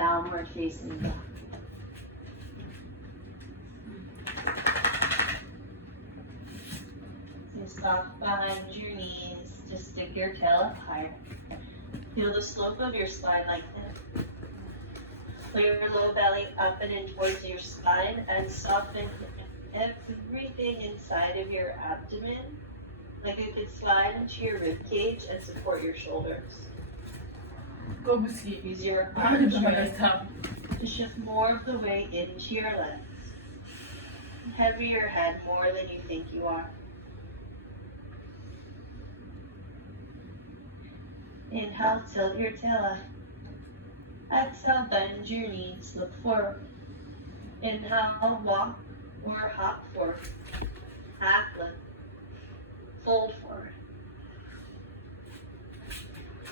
Downward facing dog. So soft behind your knees, just stick your tail up higher. Feel the slope of your spine like this. Pull your low belly up and in towards your spine and soften everything inside of your abdomen, like it could slide into your rib cage and support your shoulders. Use your arms to shift more of the weight into your legs. Heavy your head more than you think you are. Inhale, tilt your tail up. Exhale, bend your knees, look forward. Inhale, walk or hop forward. Half lift. Fold forward.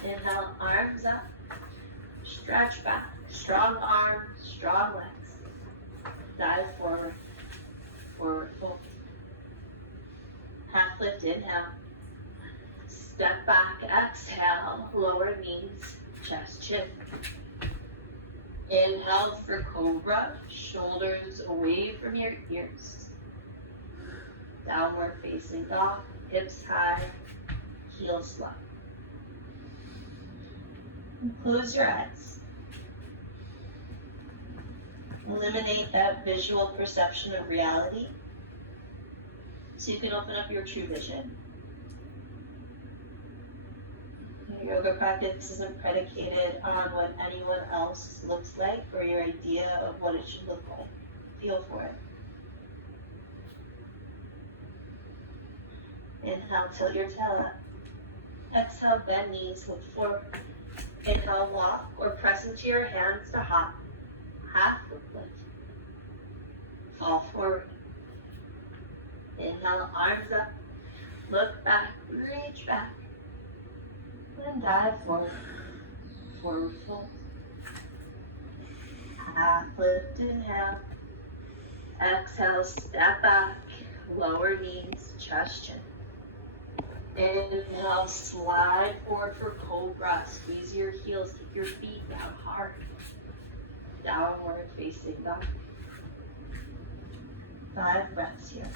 Inhale, arms up. Stretch back. Strong arms, strong legs. Dive forward. Forward fold. Half lift, inhale. Step back, exhale, lower knees, chest, chin. Inhale for cobra, shoulders away from your ears. Downward facing dog, hips high, heels flat. Close your eyes. Eliminate that visual perception of reality so you can open up your true vision. Your yoga practice isn't predicated on what anyone else looks like or your idea of what it should look like. Feel for it. Inhale, tilt your tail up. Exhale, bend knees, look forward. Inhale, walk or press into your hands to hop. Half lift. Fall forward. Inhale, arms up. Look back, reach back. And dive forward. Forward fold. Half lift, inhale. Exhale, step back. Lower knees, chest, chin. Inhale, slide forward for cobra. Squeeze your heels, keep your feet down hard. Downward facing dog. 5 breaths here.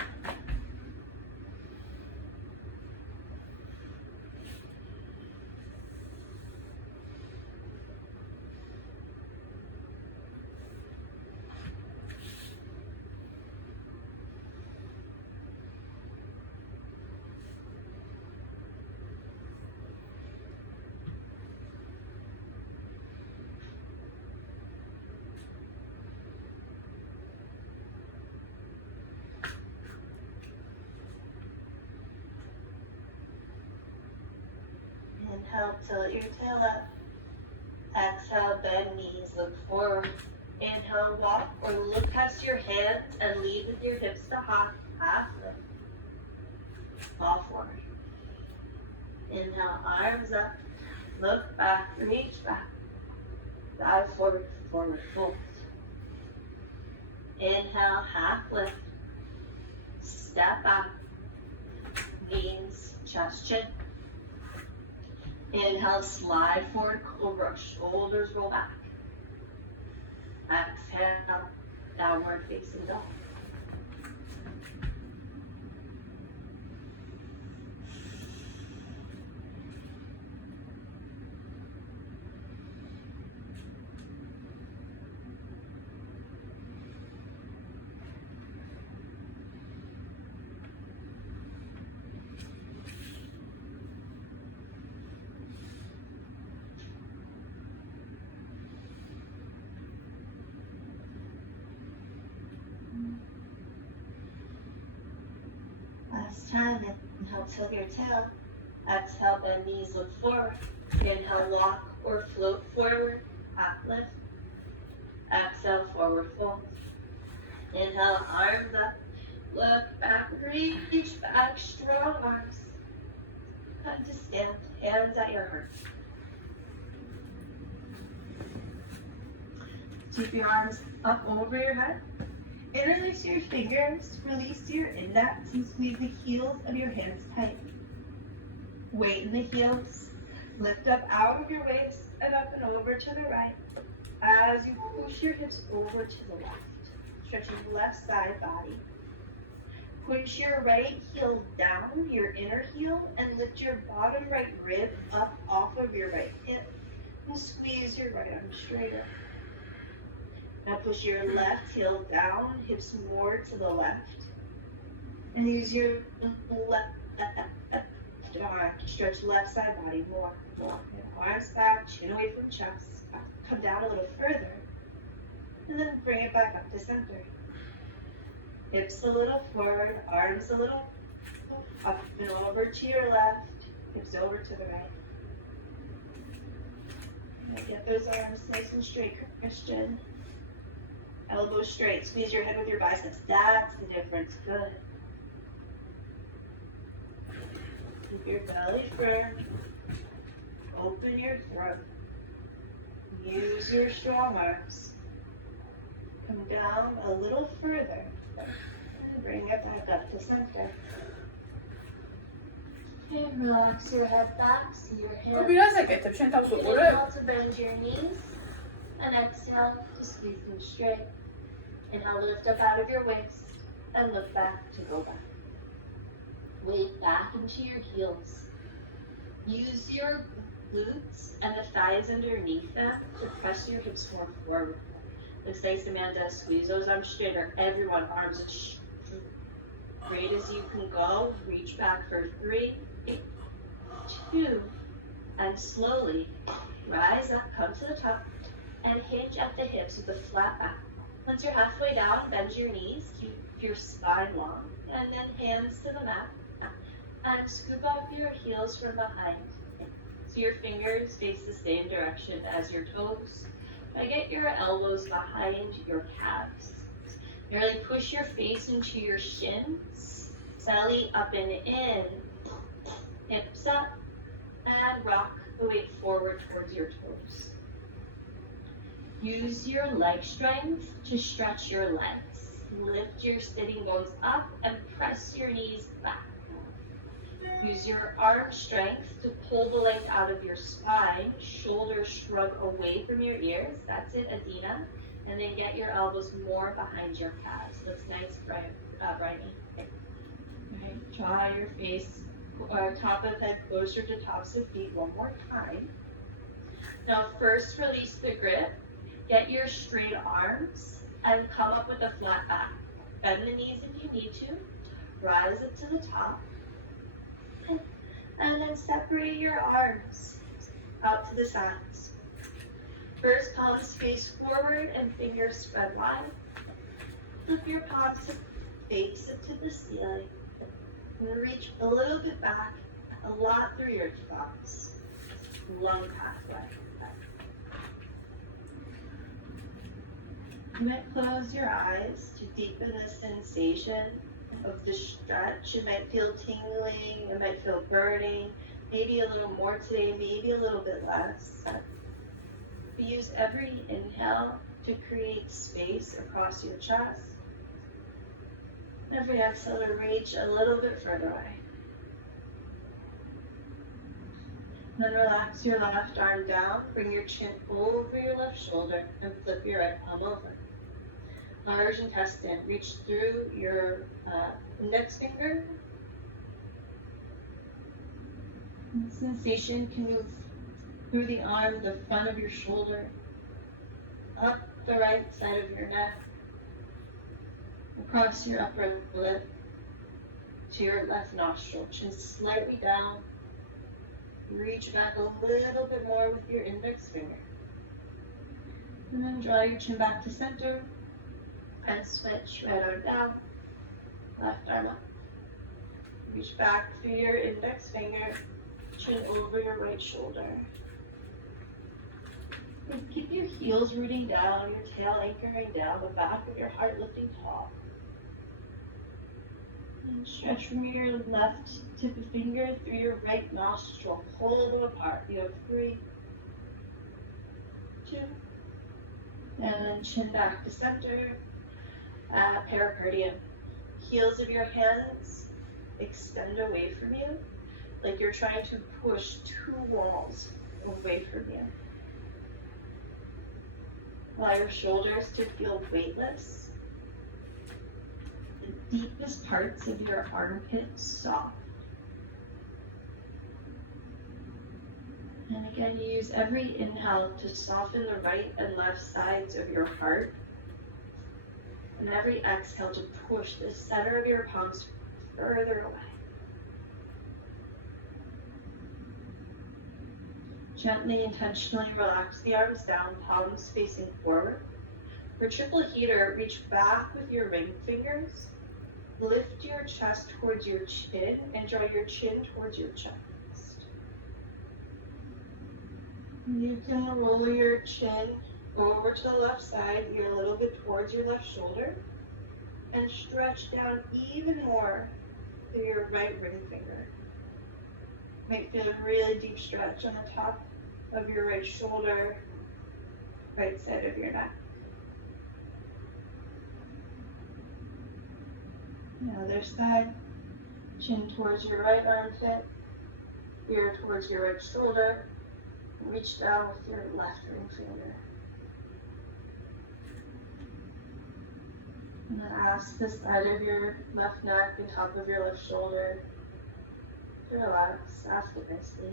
Inhale, tilt your tail up. Exhale, bend knees, look forward. Inhale, walk or look past your hands and lead with your hips to hop. Half lift. Fall forward. Inhale, arms up. Look back, reach back. Dive forward, forward fold. Inhale, half lift. Step back. Knees, chest, chin. Inhale, slide forward, cobra, shoulders roll back. Exhale, downward facing dog. Last time, inhale, tilt your tail. Exhale, bend knees, look forward. Inhale, walk or float forward, half lift. Exhale, forward fold. Inhale, arms up. Look back, reach back, strong arms. Come to stand, hands at your heart. Keep your arms up over your head. Interlace your fingers, release your index, and squeeze the heels of your hands tight. Weight in the heels. Lift up out of your waist and up and over to the right. As you push your hips over to the left, stretching left side body. Push your right heel down, your inner heel, and lift your bottom right rib up off of your right hip and squeeze your right arm straight up. Now push your left heel down, hips more to the left, and use your left arm to stretch left side body more. Arms back, chin away from chest. Come down a little further, and then bring it back up to center. Hips a little forward, arms a little up and over to your left, hips over to the right. And get those arms nice and straight, Christian. Elbows straight, squeeze your head with your biceps. That's the difference, good. Keep your belly firm. Open your throat. Use your strong arms. Come down a little further. And bring it back up to center. And relax your head back, see your hips. Biraz ekledim. Şimdi tam Inhale to bend your knees. And exhale to squeeze them straight. Inhale, lift up out of your waist. And look back to go back. Weight back into your heels. Use your glutes and the thighs underneath them to press your hips more forward. Looks nice, Amanda. Squeeze those arms straighter. Everyone, arms as straight as you can go. Reach back for 3, 2, and slowly rise up, come to the top, and hinge at the hips with a flat back. Once you're halfway down, bend your knees, keep your spine long, and then hands to the mat, and scoop up your heels from behind. So your fingers face the same direction as your toes. Now get your elbows behind your calves. You really push your face into your shins, belly up and in, hips up, and rock the weight forward towards your toes. Use your leg strength to stretch your legs. Lift your sitting bones up and press your knees back. Use your arm strength to pull the length out of your spine. Shoulders shrug away from your ears. That's it, Adina. And then get your elbows more behind your calves. Looks nice, Bryony. Right. Draw your face, top of head closer to tops of feet one more time. Now first release the grip. Get your straight arms and come up with a flat back. Bend the knees if you need to. Rise up to the top. And then separate your arms out to the sides. First, palms face forward and fingers spread wide. Flip your palms to face it to the ceiling. And reach a little bit back, a lot through your thumbs. Long pathway. You might close your eyes to deepen the sensation of the stretch. It might feel tingling, it might feel burning, maybe a little more today, maybe a little bit less. We use every inhale to create space across your chest. Every exhale to reach a little bit further away. Then relax your left arm down, bring your chin over your left shoulder, and flip your right palm over. Large intestine, reach through your index finger. And sensation can move through the arm, the front of your shoulder, up the right side of your neck, across your upper lip, to your left nostril. Chin slightly down. Reach back a little bit more with your index finger. And then draw your chin back to center. And switch, right arm down, left arm up. Reach back through your index finger, chin over your right shoulder. And keep your heels rooting down, your tail anchoring down, the back of your heart lifting tall. And stretch from your left tip of finger through your right nostril. Pull them apart. You have 3, 2, and then chin back to center. Pericardium. Heels of your hands extend away from you, like you're trying to push 2 walls away from you. Allow your shoulders to feel weightless. The deepest parts of your armpits soft. And again, use every inhale to soften the right and left sides of your heart. And every exhale to push the center of your palms further away. Gently, intentionally relax the arms down, palms facing forward. For triple heater, reach back with your ring fingers. Lift your chest towards your chin and draw your chin towards your chest. You can roll your chin over to the left side, you're a little bit towards your left shoulder, and stretch down even more through your right ring finger. Might feel a really deep stretch on the top of your right shoulder, right side of your neck. The other side, chin towards your right armpit, ear towards your right shoulder. Reach down with your left ring finger. And then ask the side of your left neck and top of your left shoulder to relax. Ask it nicely.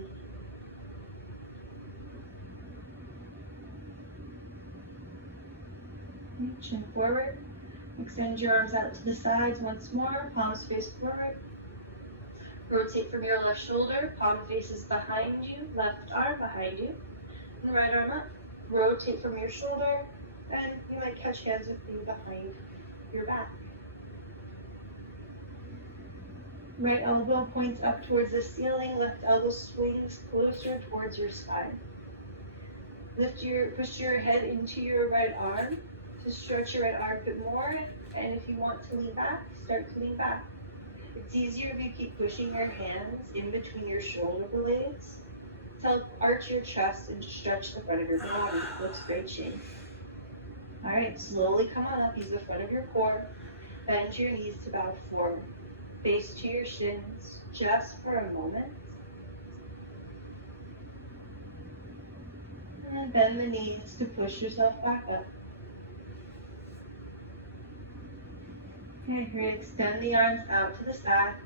Chin forward. Extend your arms out to the sides once more. Palms face forward. Rotate from your left shoulder. Palm faces behind you. Left arm behind you. And right arm up. Rotate from your shoulder. And you might catch hands with me behind your back. Right elbow points up towards the ceiling. Left elbow swings closer towards your spine. Push your head into your right arm to stretch your right arm a bit more. And if you want to lean back, start to lean back. It's easier if you keep pushing your hands in between your shoulder blades to help arch your chest and stretch the front of your body. Looks great shape. All right, slowly come on up. Use the front of your core. Bend your knees to bow forward. Face to your shins just for a moment. And then bend the knees to push yourself back up. Okay, extend the arms out to the sides.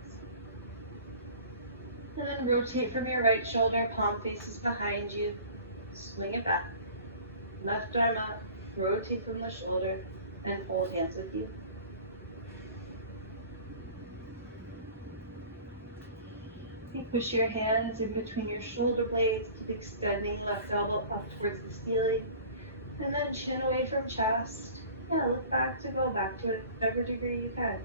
And then rotate from your right shoulder, palm faces behind you. Swing it back. Left arm up, rotate from the shoulder, and hold hands with you. Okay, push your hands in between your shoulder blades, keep extending left elbow up towards the ceiling. And then chin away from chest. Yeah, look back to go back to whatever degree you can.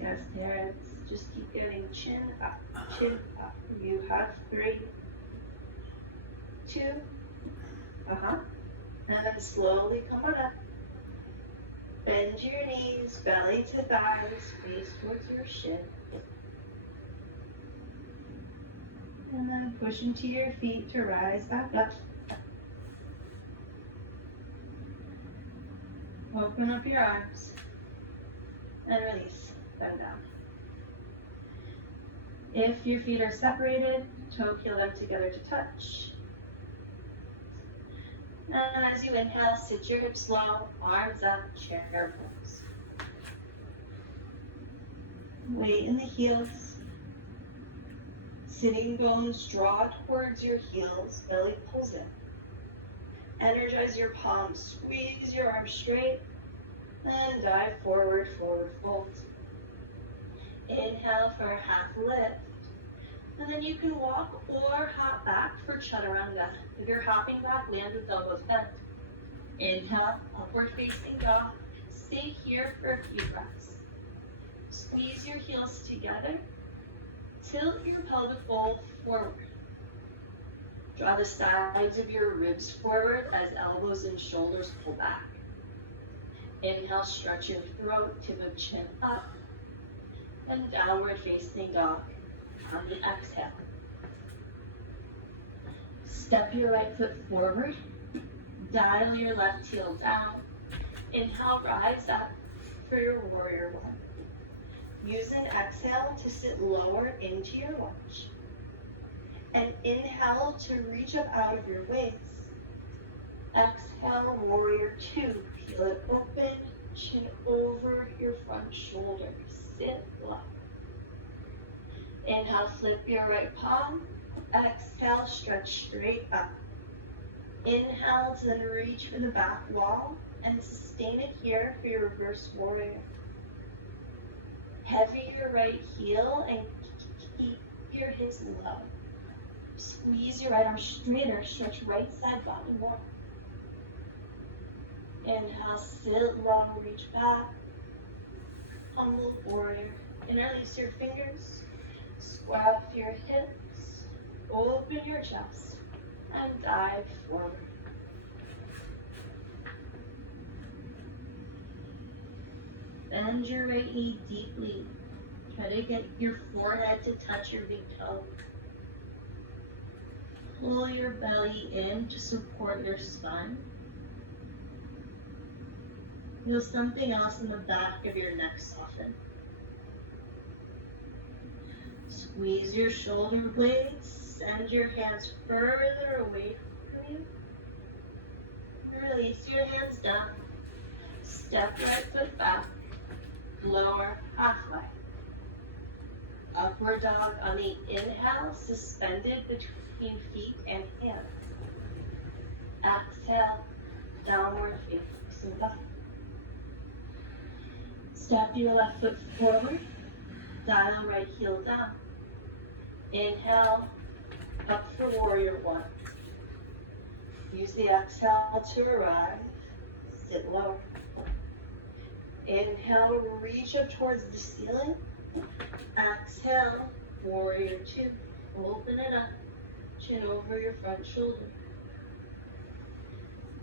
Yes, parents, just keep getting chin up, chin up. You have 3, 2, and then slowly come on up. Bend your knees, belly to thighs, face towards your shin. And then push into your feet to rise back up. Open up your arms and release, bend down. If your feet are separated, toe heel them together to touch. And as you inhale, sit your hips low, arms up, chair pose. Weight in the heels. Sitting bones draw towards your heels, belly pulls in. Energize your palms, squeeze your arms straight, and dive forward, forward fold. Inhale for a half lift, and then you can walk or hop back for chaturanga. If you're hopping back, land with elbows bent. Inhale, upward facing dog. Stay here for a few breaths. Squeeze your heels together. Tilt your pelvic bowl forward. Draw the sides of your ribs forward as elbows and shoulders pull back. Inhale, stretch your throat, tip of chin up, and downward facing dog on the exhale. Step your right foot forward, dial your left heel down. Inhale, rise up for your warrior one. Use an exhale to sit lower into your lunge. And inhale to reach up out of your waist. warrior two. Peel it open, chin over your front shoulder. Sit low. Inhale, flip your right palm. Exhale, stretch straight up. Inhale to then reach for the back wall and sustain it here for your reverse warrior. Heavy your right heel and keep your hips low. Squeeze your right arm straighter, stretch right side body more. Inhale, sit long, reach back. Humble warrior. Interlace your fingers, square up your hips, open your chest, and dive forward. Bend your right knee deeply. Try to get your forehead to touch your big toe. Pull your belly in to support your spine. Feel something else in the back of your neck soften. Squeeze your shoulder blades. Send your hands further away from you. Release your hands down. Step right foot back. Lower halfway. Upward dog on the inhale, suspended between feet and hands. Exhale, downward facing dog. Step your left foot forward. Dial right heel down. Inhale, up for warrior one. Use the exhale to arrive. Sit lower. Inhale, reach up towards the ceiling. Exhale, warrior two. Open it up. Chin over your front shoulder.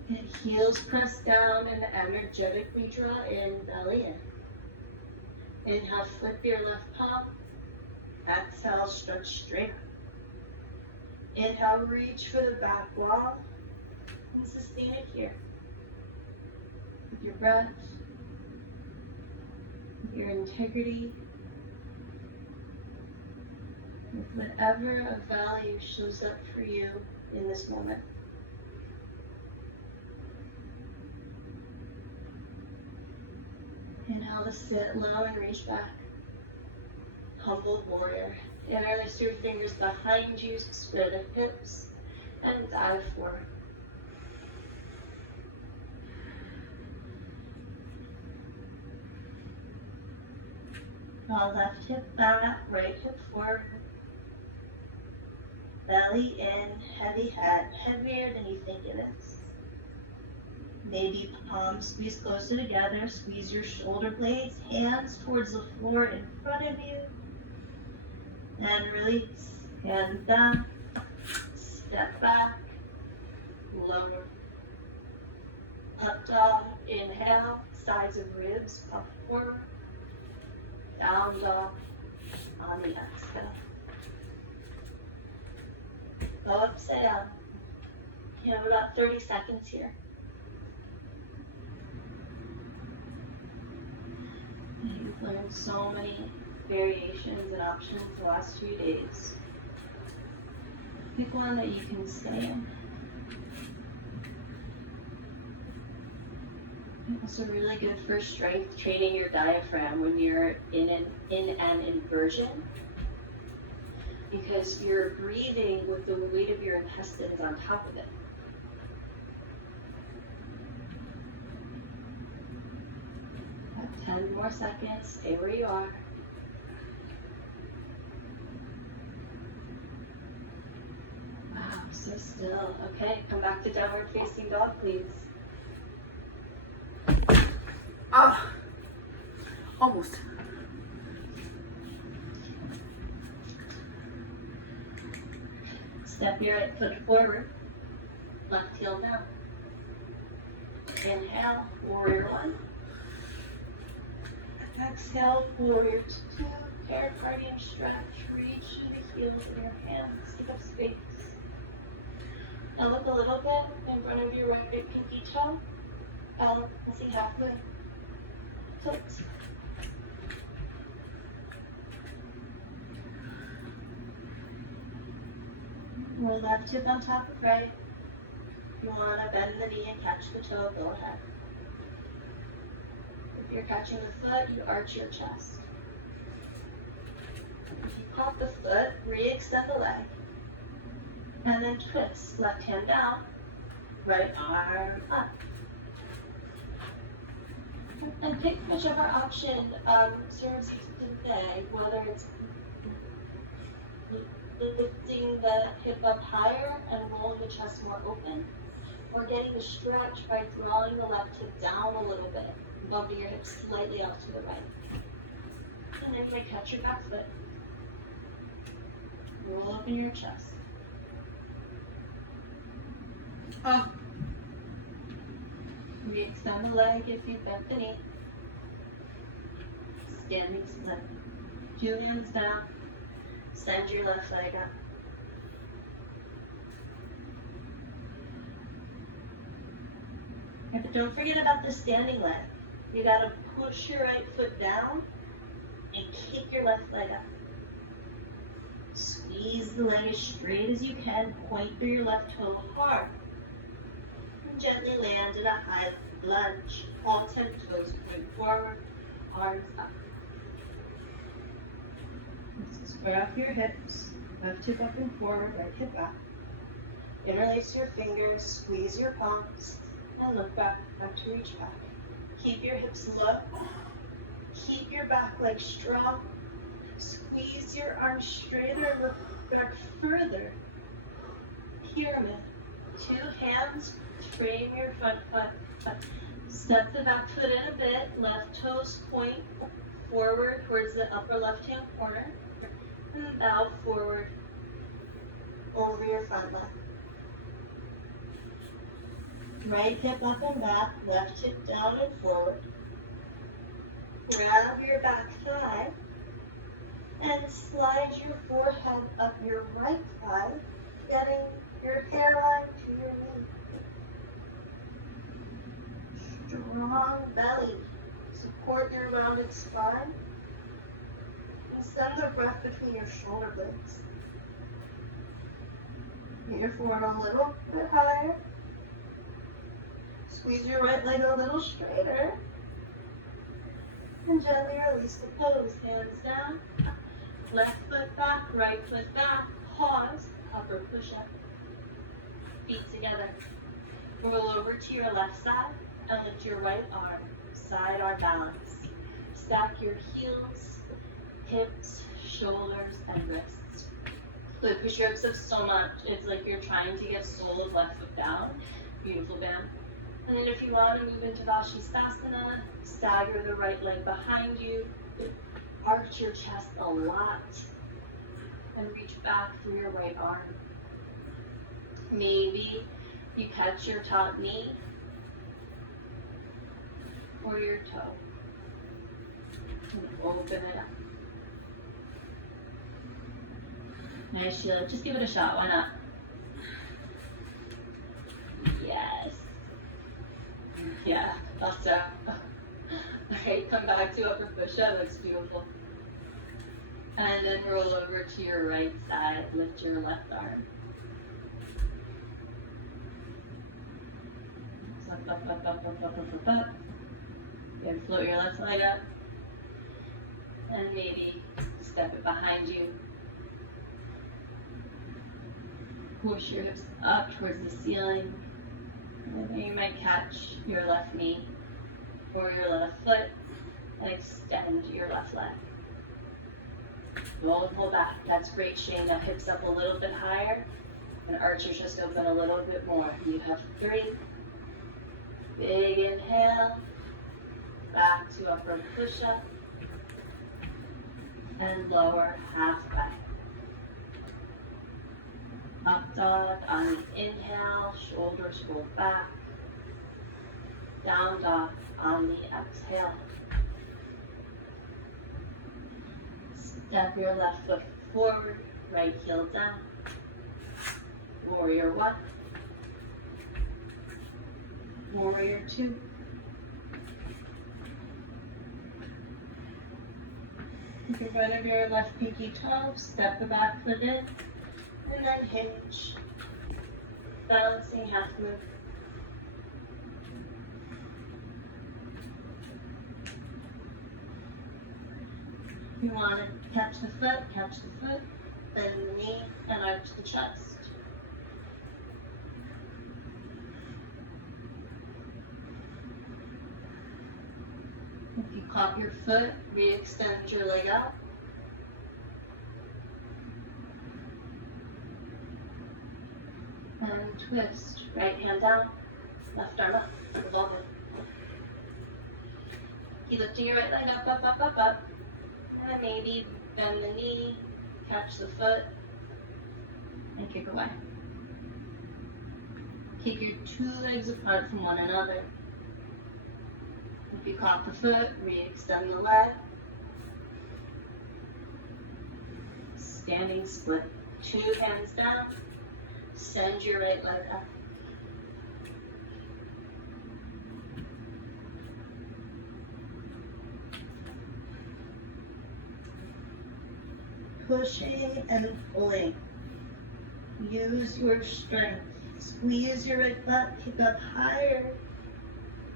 And heels press down and energetically draw in, belly in. Inhale, flip your left palm. Exhale, stretch straight up. Inhale, reach for the back wall. And sustain it here. With your breath. Your integrity, with whatever of value shows up for you in this moment. Inhale to sit low and reach back. Humble warrior. Interlace your fingers behind you, spread the hips, and dive forward. Draw left hip back, right hip forward. Belly in, heavy head, heavier than you think it is. Maybe palms squeeze closer together, squeeze your shoulder blades, hands towards the floor in front of you. And release, hands down, step back, lower. Up dog, inhale, sides of ribs up forward. Down dog on the exhale. Go upside down. You have about 30 seconds here. You've learned so many variations and options the last few days. Pick one that you can stay in. Also really good for strength training your diaphragm when you're in an inversion, because you're breathing with the weight of your intestines on top of it. About 10 more seconds, stay where you are. Wow, so still. Okay, come back to downward facing dog, please. Ah, almost. Step your right foot forward, left heel down. Inhale, warrior one. Exhale, warrior two. Pericardium stretch, reach to the heels in your hands, take up space. Now look a little bit in front of your right big pinky toe. Let's see, halfway. Foot. Roll left hip on top of right. you want to bend the knee and catch the toe, go ahead. If you're catching the foot, you arch your chest. If you pop the foot, re-extend the leg. And then twist. Left hand down, right arm up. And pick whichever option serves you today, whether it's lifting the hip up higher and rolling the chest more open, or getting a stretch by drawing the left hip down a little bit, bumping your hips slightly out to the right. And then you might catch your back foot. Roll open your chest. Re-extend the leg if you bent the knee. Standing split. 2 hands down. Send your left leg up. But don't forget about the standing leg. You gotta push your right foot down and kick your left leg up. Squeeze the leg as straight as you can. Point through your left toe hard. And gently land in a high lunge. All 10 toes moving forward, arms up. Square up your hips. Left hip up and forward, right hip back. Interlace your fingers, squeeze your palms, and look back to reach back. Keep your hips low. Keep your back leg strong. Squeeze your arms straighter, look back further. Pyramid. 2 hands, frame your front foot. Step the back foot in a bit. Left toes point forward towards the upper left-hand corner. And bow forward over your front leg. Right hip up and back, left hip down and forward. Grab your back thigh and slide your forehead up your right thigh, getting your hairline to your knee. Strong belly. Support your rounded spine. And send the breath between your shoulder blades. Get your forehead a little bit higher. Squeeze your right leg a little straighter. And gently release the pose. Hands down. Left foot back, right foot back. Pause. Upper push-up. Feet together. Roll over to your left side and lift your right arm. Side arm balance. Stack your heels, hips, shoulders, and wrists. So push your hips up so much, it's like you're trying to get sole of left foot down. Beautiful band. And then if you want to move into Vashisthasana, stagger the right leg behind you, arch your chest a lot, and reach back through your right arm. Maybe you catch your top knee or your toe. And open it up. Nice, Sheila. Just give it a shot. Why not? Yes. Yeah, awesome. Alright, come back to upper push-up. That's beautiful. And then roll over to your right side. Lift your left arm. Up. And float your left leg up. And maybe step it behind you. Push your hips up towards the ceiling. And then you might catch your left knee or your left foot and extend your left leg. Roll and pull back. That's great, Shane. Now hips up a little bit higher and arch your chest open a little bit more. You have 3. Big inhale. Back to upper push-up. And lower half back. Up dog on the inhale, shoulders roll back. Down dog on the exhale. Step your left foot forward, right heel down. Warrior 1. Warrior 2. Keep in front of your left pinky toe, step the back foot in, and then hinge. Balancing half move. You want to catch the foot, bend the knee, and arch the chest. If you caught your foot, re-extend your leg out. And twist. Right hand down, left arm up, revolve it. Keep lifting your right leg up, up, up, up, up. And maybe bend the knee, catch the foot, and kick away. Keep your two legs apart from one another. If you caught the foot, re-extend the leg. Standing split. Two hands down. Send your right leg up. Pushing and pulling. Use your strength. Squeeze your right butt, kick up higher.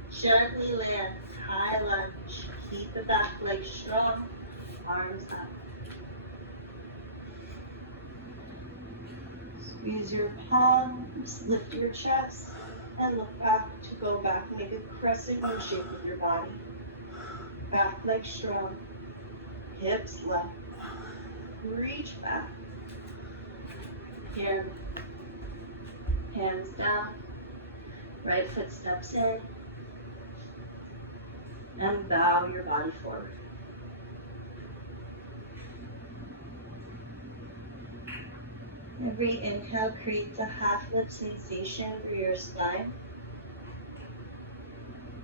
Gently land, high lunge. Keep the back leg strong, arms up. Squeeze your palms, lift your chest, and look back to go back. Make a crescent moon shape with your body. Back leg strong, hips left. Reach back. Here. Hands down. Right foot steps in. And bow your body forward. Every inhale creates a half lip sensation through your spine.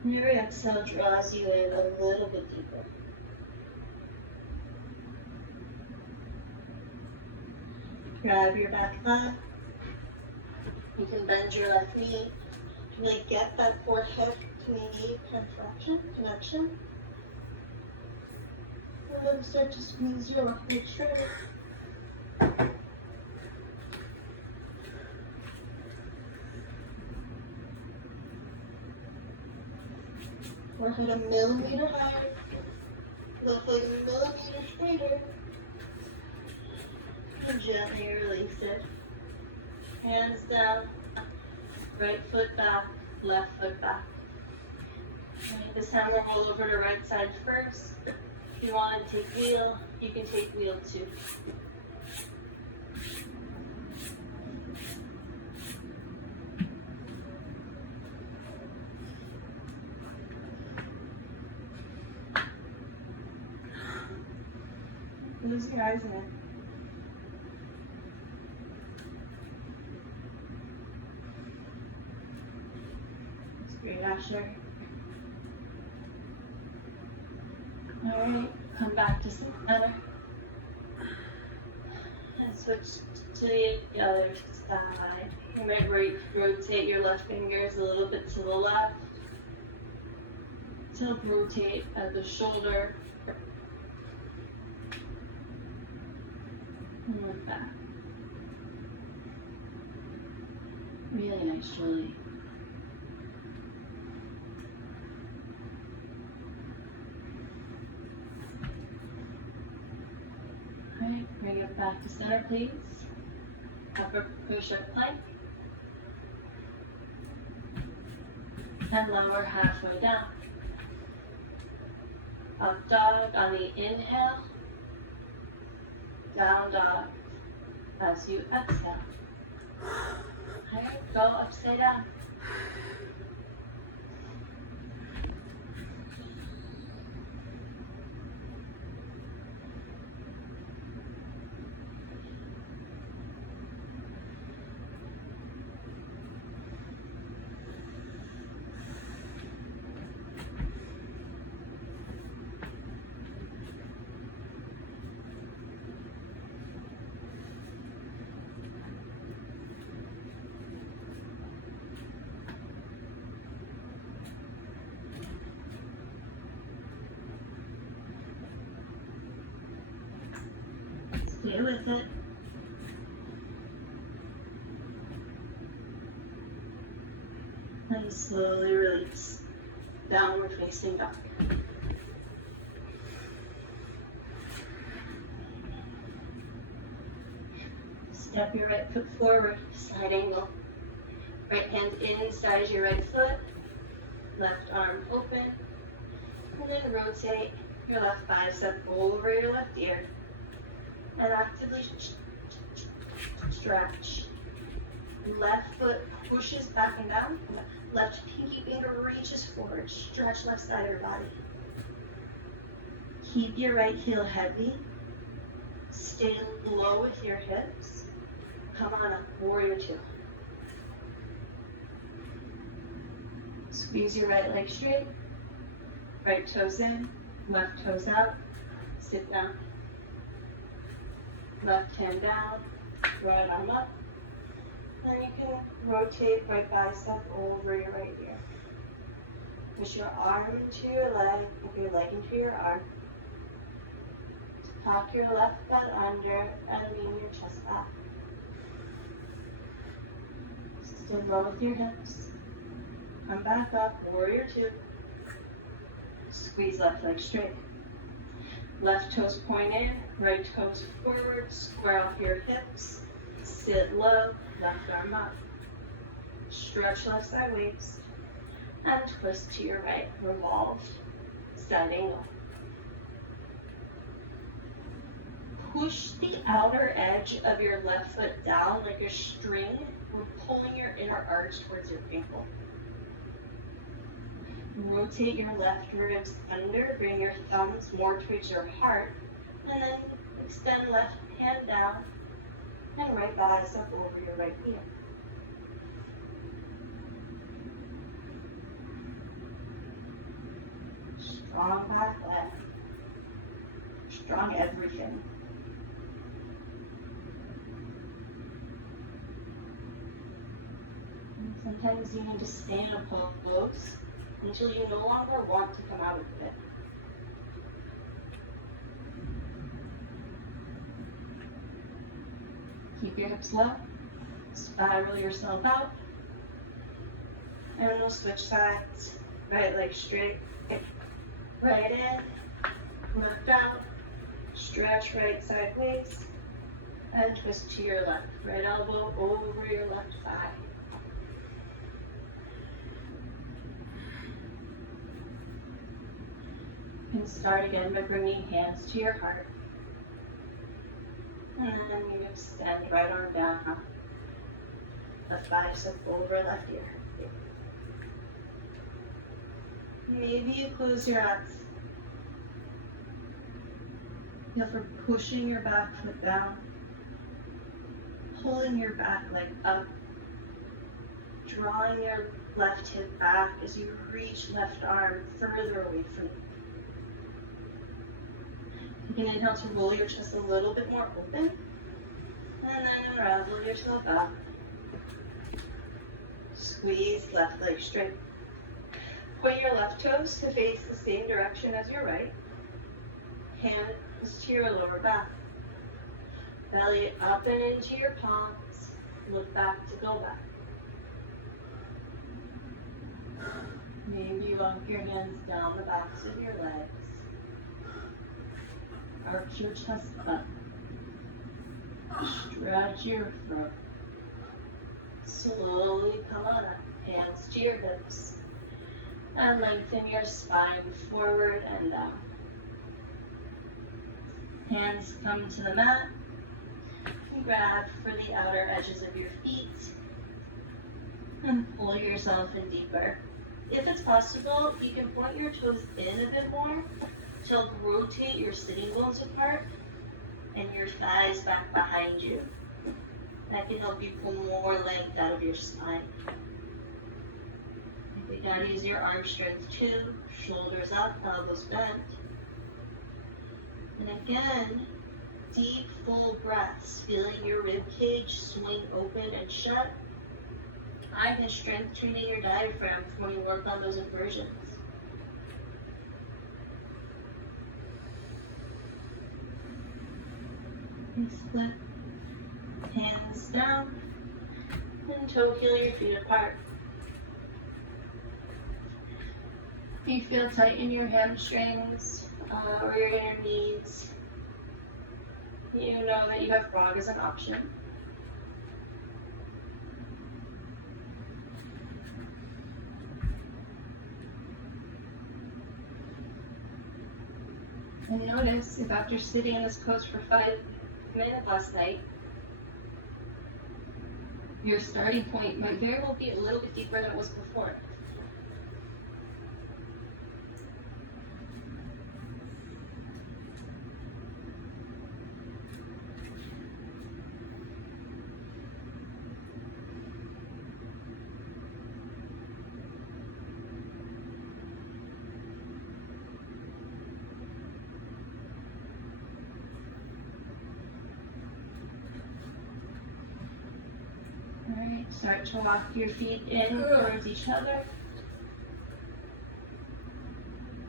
And every exhale draws you in a little bit deeper. Grab your back thigh. You can bend your left knee. Really get that forehead to knee connection. And then start to squeeze your left leg straight. Forehead a millimeter higher. Left leg a millimeter straighter. And gently release it. Hands down. Right foot back, left foot back. Right, this time we'll roll over to right side first. If you want to take wheel, you can take wheel too. Close your eyes in. Great, Asher. Alright, come back to center. And switch to the other side. You might rotate your left fingers a little bit to the left. Tilt, rotate at the shoulder. And look back. Really nice, Julie. Alright, bring it back to center, please. Upper push-up plank. And lower halfway down. Up dog on the inhale. Down dog as you exhale. Alright, go upside down. Stay with it. And slowly release. Downward facing dog. Step your right foot forward, side angle. Right hand inside your right foot, left arm open, and then rotate your left bicep over your left ear, and actively stretch. Left foot pushes back and down, left pinky finger reaches forward, stretch left side of your body. Keep your right heel heavy, stay low with your hips. Come on up, warrior two. Squeeze your right leg straight, right toes in, left toes out, sit down. Left hand down, right arm up. Then you can rotate right bicep over your right ear. Push your arm into your leg, your leg into your arm. Tuck your left butt under and lean your chest back. Stay low with your hips. Come back up, warrior two. Squeeze left leg straight. Left toes point in, right toes forward, square off your hips. Sit low, left arm up. Stretch left side waist. And twist to your right, revolve, side angle. Push the outer edge of your left foot down like a string. We're pulling your inner arch towards your ankle. Rotate your left ribs under, bring your thumbs more towards your heart, and then extend left hand down and right bicep over your right ear. Strong back leg. Strong everything. And sometimes you need to stay in a pose until you no longer want to come out of it. Keep your hips low, spiral yourself out, and we'll switch sides. Right leg straight, right in, left out, stretch right side waist, and twist to your left. Right elbow over your left thigh. And start again by bringing hands to your heart. And then you extend right arm down. Left bicep over left ear. Maybe you close your eyes. Feel for pushing your back foot down. Pulling your back leg up. Drawing your left hip back as you reach left arm further away from you. You can inhale to roll your chest a little bit more open, and then unravel yourself up. Squeeze left leg straight. Point your left toes to face the same direction as your right. Hands to your lower back. Belly up and into your palms. Look back to go back. Maybe bump your hands down the backs of your legs. Arch your chest up. Stretch your throat. Slowly come on up. Hands to your hips. And lengthen your spine forward and down. Hands come to the mat. And grab for the outer edges of your feet. And pull yourself in deeper. If it's possible, you can point your toes in a bit more to help rotate your sitting bones apart and your thighs back behind you. That can help you pull more length out of your spine. You gotta use your arm strength too. Shoulders up, elbows bent. And again, deep, full breaths, feeling your rib cage swing open and shut. I can strength training your diaphragm when you work on those inversions. And split, hands down, and toe heel your feet apart. If you feel tight in your hamstrings or your inner knees, you know that you have frog as an option. And notice if after sitting in this pose for 5 minutes last night, your starting point might very well be a little bit deeper than it was before. Alright, start to walk your feet in towards each other.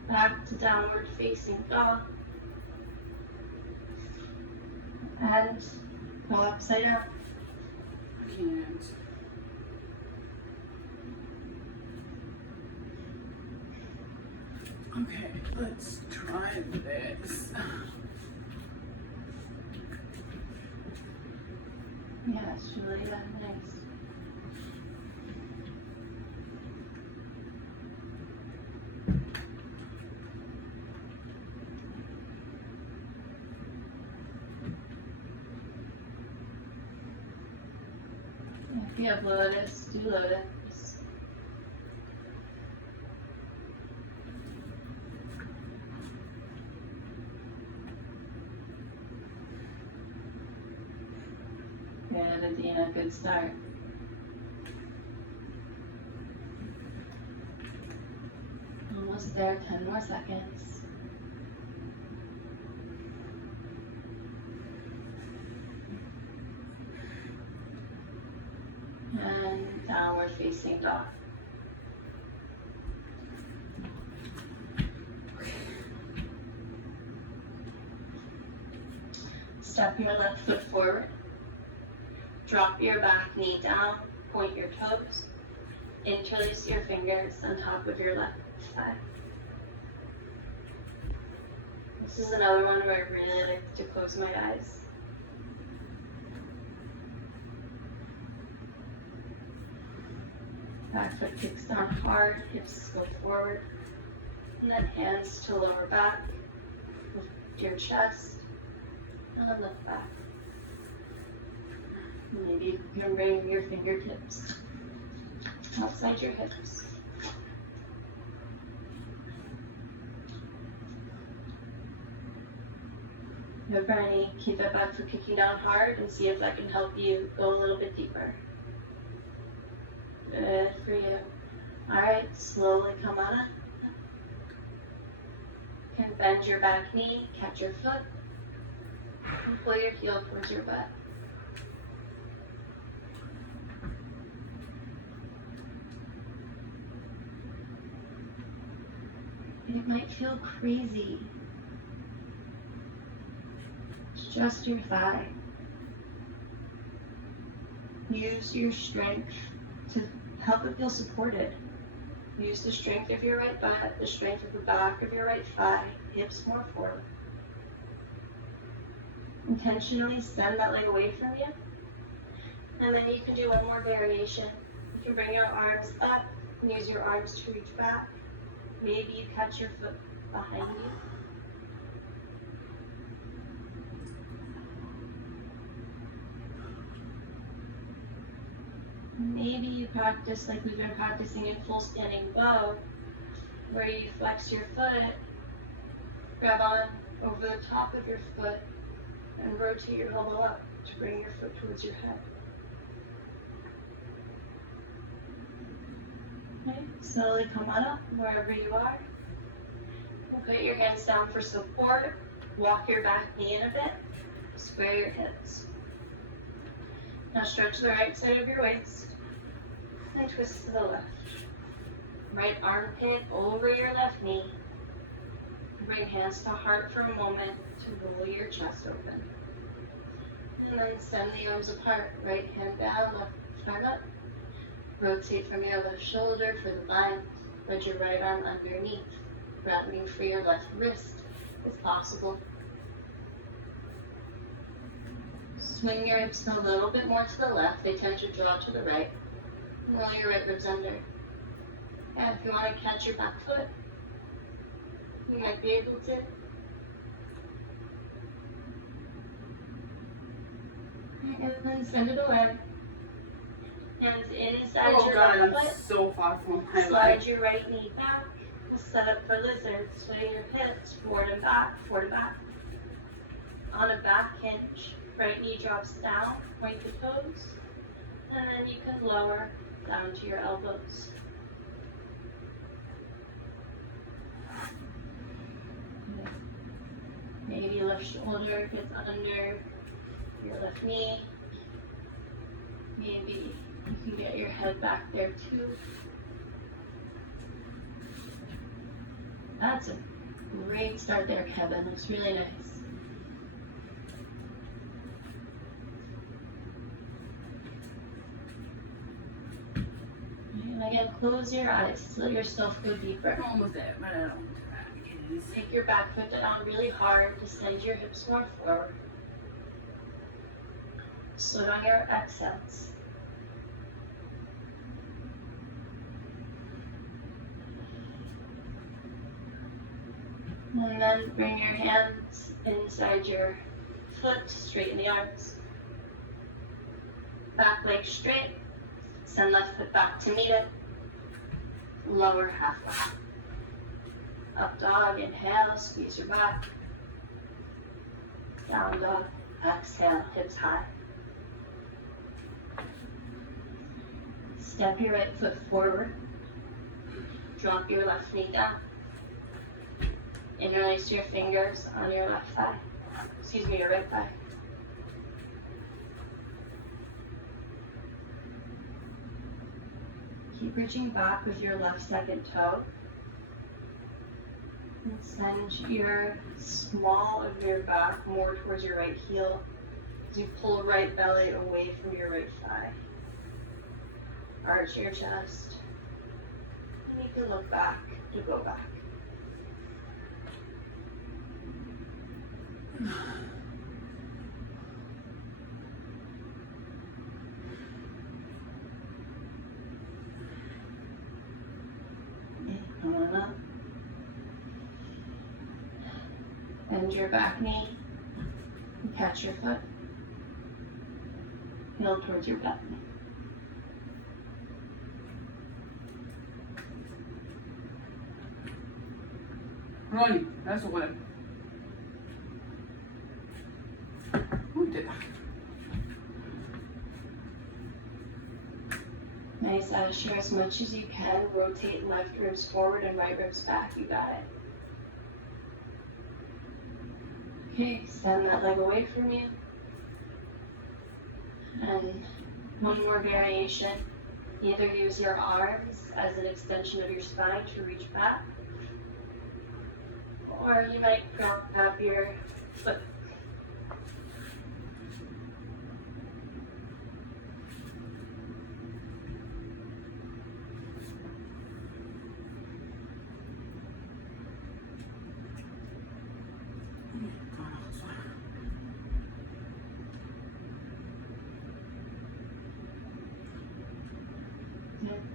Back to downward facing dog. And go upside down. I can't. Okay, let's try this. Yes, Julia, nice. If you have lotus, do lotus. Good, Adina, good start. Almost there, 10 more seconds. And downward facing dog. Step your left foot forward. Drop your back knee down, point your toes. Interlace your fingers on top of your left thigh. This is another one where I really like to close my eyes. Back foot kicks down hard, hips go forward. And then hands to lower back, lift your chest, and then lift back. Maybe you can bring your fingertips outside your hips. Remember, Bernie, keep that back foot kicking down hard and see if that can help you go a little bit deeper. Good for you. Alright, slowly come on up. You can bend your back knee, catch your foot, and pull your heel towards your butt. It might feel crazy. It's just your thigh. Use your strength to help it feel supported. Use the strength of your right butt, the strength of the back of your right thigh, hips more forward. Intentionally send that leg away from you. And then you can do one more variation. You can bring your arms up and use your arms to reach back. Maybe you catch your foot behind you. Maybe you practice like we've been practicing in full standing bow, where you flex your foot, grab on over the top of your foot, and rotate your elbow up to bring your foot towards your head. Okay, slowly come on up wherever you are. Put your hands down for support. Walk your back knee in a bit. Square your hips. Now stretch the right side of your waist and twist to the left. Right armpit over your left knee. Bring hands to heart for a moment to roll your chest open. And then send the arms apart. Right hand down, left arm up. Rotate from your left shoulder for the bind. Put your right arm underneath, grabbing for your left wrist if possible. Swing your hips a little bit more to the left. They tend to draw to the right. Roll your right ribs under. And if you want to catch your back foot, you might be able to. And then send it away. Hands inside Oh your God, I'm left foot. so far from my Slide life. your right knee back. We'll set up for lizard. Swing your hips forward and back, forward and back. On a back hinge, right knee drops down, point the toes, and then you can lower down to your elbows. Maybe left shoulder gets under your left knee. Maybe you can get your head back there too. That's a great start there, Kevin. Looks really nice. And again, close your eyes. Let yourself go deeper. Almost there, but I don't. Take your back foot down really hard to send your hips more forward. Slow down your exhales. And then bring your hands inside your foot, straighten the arms. Back leg straight. Send left foot back to meet it. Lower halfway. Up dog, inhale, squeeze your back. Down dog, exhale, hips high. Step your right foot forward. Drop your left knee down. Interlace your fingers on your left thigh. Excuse me, your right thigh. Keep reaching back with your left second toe. And send your small of your back more towards your right heel as you pull right belly away from your right thigh. Arch your chest. And you can look back to go back. Coming up. Bend your back knee and catch your foot. Heel towards your back knee. Ronnie, that's what. Who did that? Nice, Asher. As much as you can, rotate left ribs forward and right ribs back. You got it. Okay, extend that leg away from you. And one more variation. Either use your arms as an extension of your spine to reach back, or you might prop up your foot.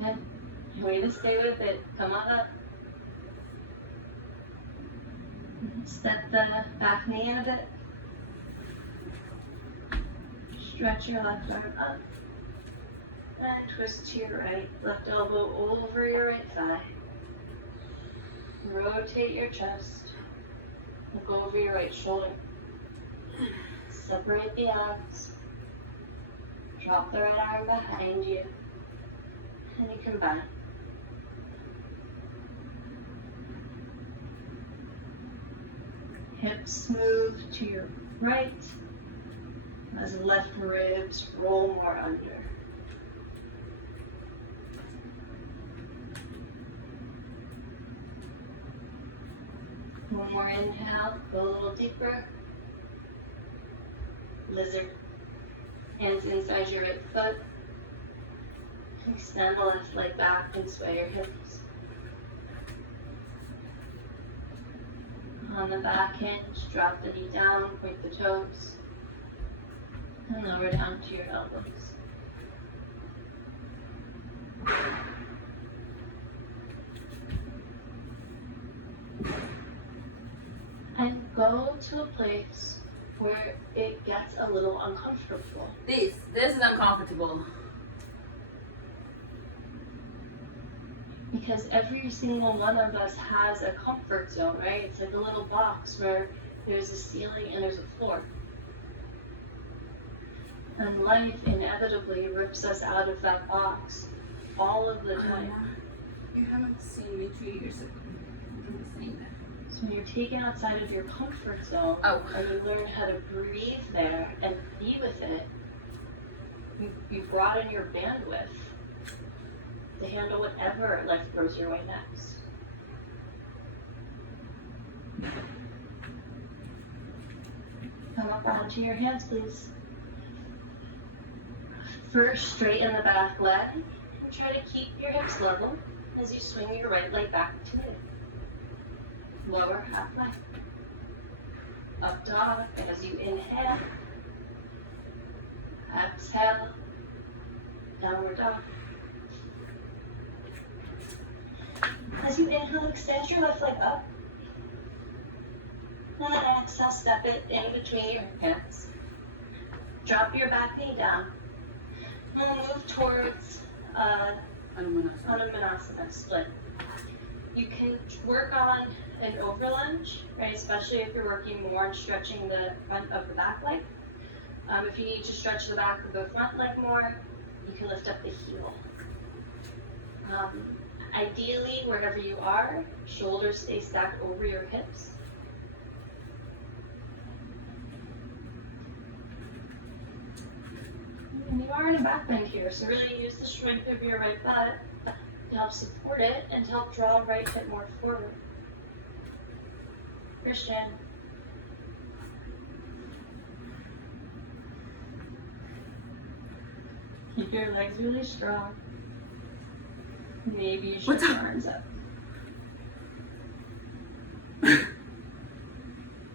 Good. Way to stay with it. Come on up. Step the back knee in a bit. Stretch your left arm up. And twist to your right. Left elbow over your right thigh. Rotate your chest. Look over your right shoulder. Separate the arms. Drop the right arm behind you. And you combine. Hips move to your right as left ribs roll more under. One more inhale, go a little deeper. Lizard. Hands inside your right foot. Extend the left leg back and sway your hips. On the back hinge, drop the knee down, point the toes, and lower down to your elbows. And go to a place where it gets a little uncomfortable. This is uncomfortable. Because every single one of us has a comfort zone, right? It's like a little box where there's a ceiling and there's a floor. And life inevitably rips us out of that box all of the time. You haven't seen me 2 years ago. I haven't seen that. So when you're taken outside of your comfort zone and you learn how to breathe there and be with it, you broaden your bandwidth to handle whatever life throws your way next. Come up onto your hands, please. First, straighten the back leg and try to keep your hips level as you swing your right leg back to mid. Lower half leg. Up dog as you inhale. Exhale. Downward dog. As you inhale, extend your left leg up. And then exhale, step it in between your hands. Drop your back knee down. And we'll move towards Manasana split. You can work on an over lunge, right? Especially if you're working more on stretching the front of the back leg. If you need to stretch the back of the front leg more, you can lift up the heel. Ideally, wherever you are, shoulders stay stacked over your hips. And you are in a back bend here, so really use the strength of your right butt to help support it and to help draw right hip more forward. Christian. Keep your legs really strong. Maybe you should your arms up.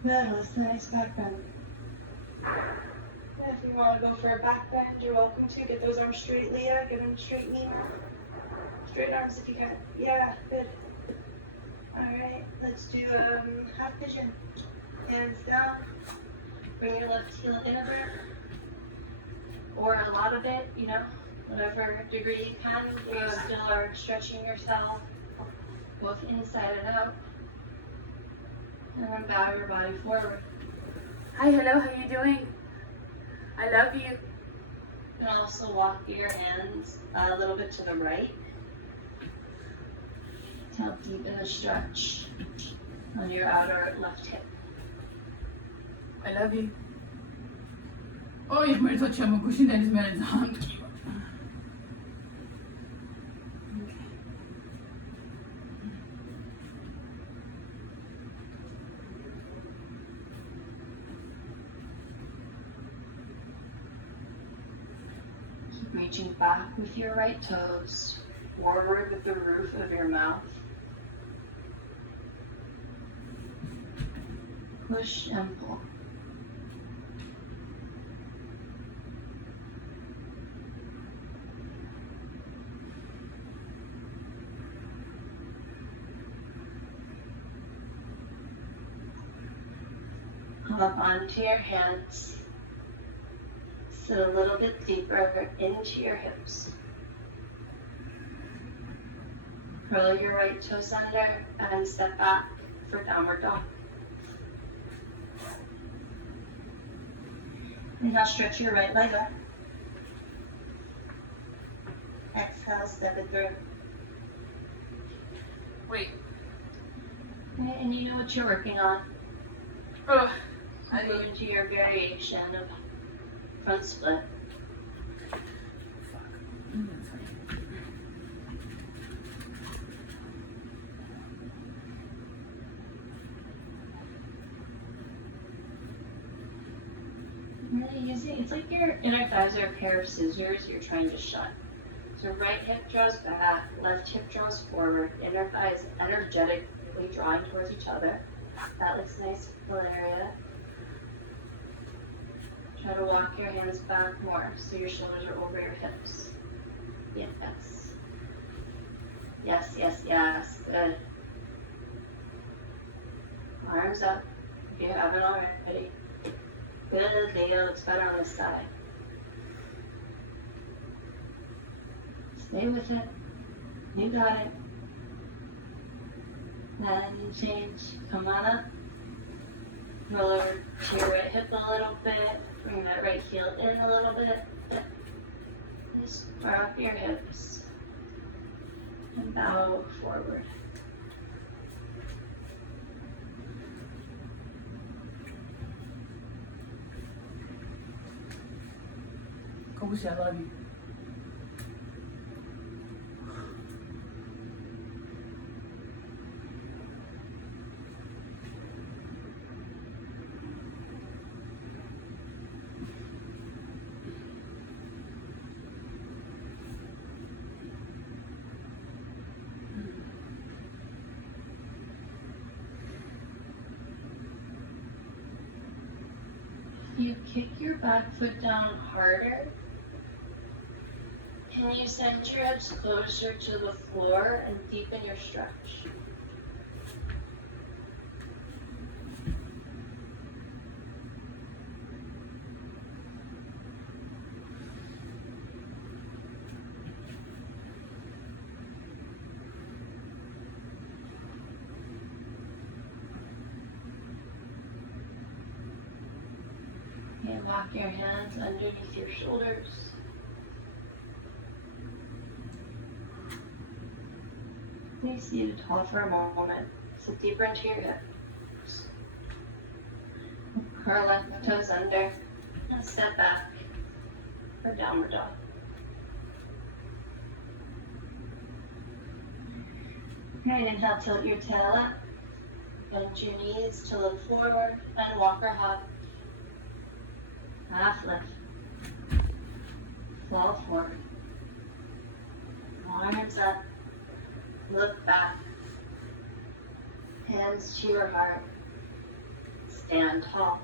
That was nice back bend. If you want to go for a back bend, you're welcome to. Get those arms straight, Leah. Get them straight knee. Straight arms if you can. Yeah, good. Alright, let's do half pigeon. Hands down. Bring your left heel in a bit. Or a lot of it, you know, whatever degree you can. You still are stretching yourself, both inside and out. And then bow your body forward. Hi, hello, how you doing? I love you. And also walk your hands a little bit to the right to help deepen the stretch on your outer left hip. I love you. Oj, men to cię mogło się dać z zamki. Keep reaching back with your right toes, forward with the roof of your mouth. Push and pull. Come up onto your hands. Sit a little bit deeper into your hips. Curl your right toes under and step back for downward dog. And now stretch your right leg up. Exhale, step it through. Wait. Okay, and you know what you're working on. Oh, I move into your variation of front split. Really using, it's like your inner thighs are a pair of scissors you're trying to shut. So right hip draws back, left hip draws forward, inner thighs energetically drawing towards each other. That looks nice, full area. Try to walk your hands back more so your shoulders are over your hips. Yes. Yes, yes, yes. Good. Arms up if you haven't already. Good deal. Looks better on this side. Stay with it. You got it. Then change. Come on up. Roll over to your right hip a little bit. Bring that right heel in a little bit. Just drop your hips. And bow forward. Kobushi, I love you. You kick your back foot down harder. Can you send your hips closer to the floor and deepen your stretch? Okay, walk your hands underneath your shoulders. Stay seated tall for a moment. Sit deeper into your hips. Curl left toes under and step back for downward dog. Right, inhale, tilt your tail up. Bend your knees to look forward and walk or hop. Half lift. Fall forward. Arms up. Look back. Hands to your heart. Stand tall.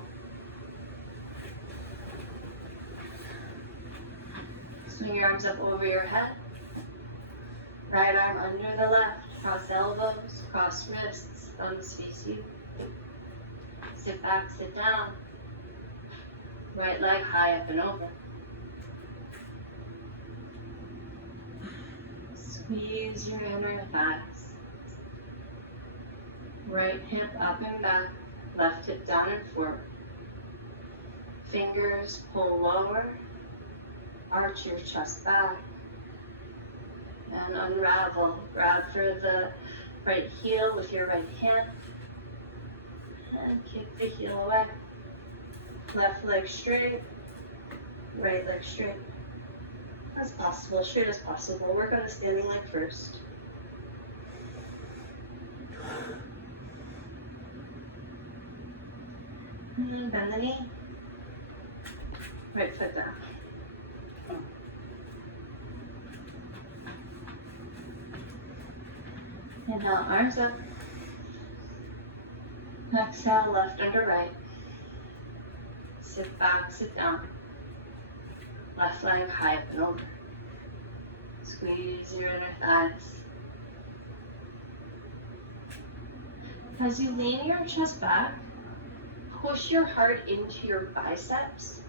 Swing your arms up over your head. Right arm under the left. Cross elbows, cross wrists, thumbs face you. Sit back, sit down. Right leg high up and over. Squeeze your inner thighs. Right hip up and back, left hip down and forward. Fingers pull lower, arch your chest back, and unravel. Grab for the right heel with your right hand, and kick the heel away. Left leg straight, right leg straight. As possible, straight as possible. Work on the standing leg first. And bend the knee. Right foot down. Inhale, arms up. Exhale, left under right. Sit back, sit down. Left leg high up and over. Squeeze your inner thighs. As you lean your chest back, push your heart into your biceps.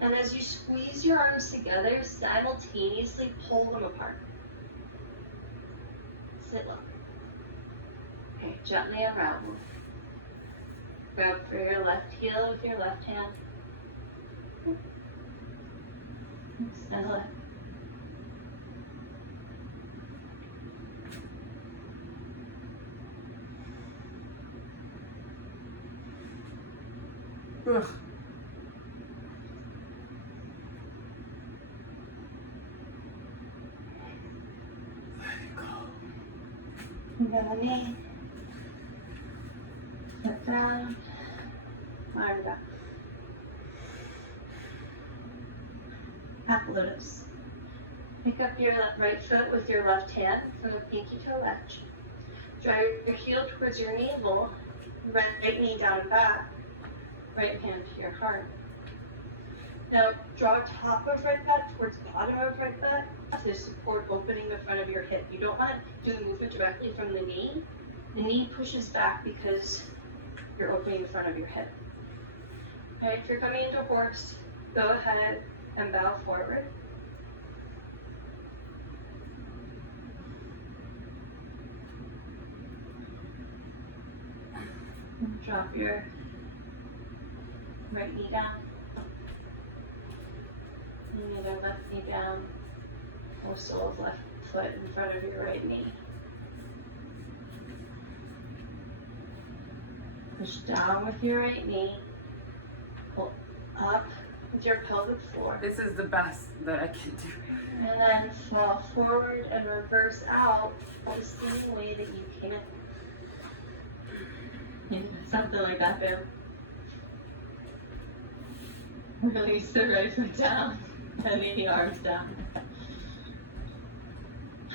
And as you squeeze your arms together, simultaneously pull them apart. Sit low. Okay, gently unravel. Grab for your left heel with your left hand. Settle it. Ugh. Bend the knee. Sit down. Arm back. Half lotus. Pick up your right foot with your left hand from the pinky toe edge. Drive your heel towards your navel. Right knee down back. Right hand to your heart. Now draw top of right back towards bottom of right back to support opening the front of your hip. You don't want to do the movement directly from the knee. The knee pushes back because you're opening the front of your hip. Okay, if you're coming into horse, go ahead and bow forward. And drop your right knee down. And either left knee down or sole of left foot in front of your right knee. Push down with your right knee. Pull up with your pelvic floor. This is the best that I can do. And then fall forward and reverse out the same way that you came in. Yeah, something like that there. Release the right foot down and the arms down.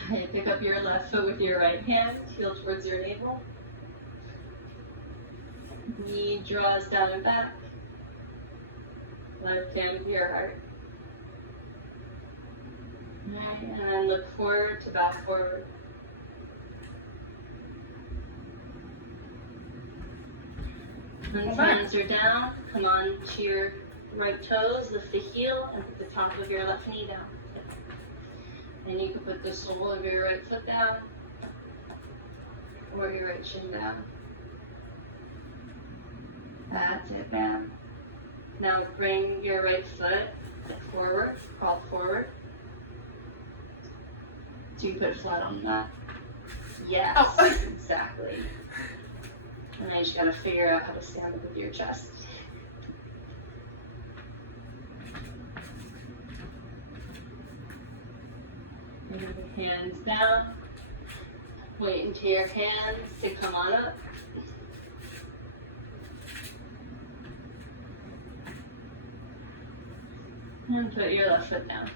Alright, pick up your left foot with your right hand, heel towards your navel. Knee draws down and back. Left hand to your heart. Alright, and then look forward to bow forward. When hands are down, come on to your right toes, lift the heel, and put the top of your left knee down. And you can put the sole of your right foot down, or your right shin down. That's it, bam. Now bring your right foot forward, crawl forward. So you put it flat on that. Yes, Oh. exactly. And then you just gotta figure out how to stand up with your chest. Bring the hands down. Wait until your hands to come on up. And put your left foot down.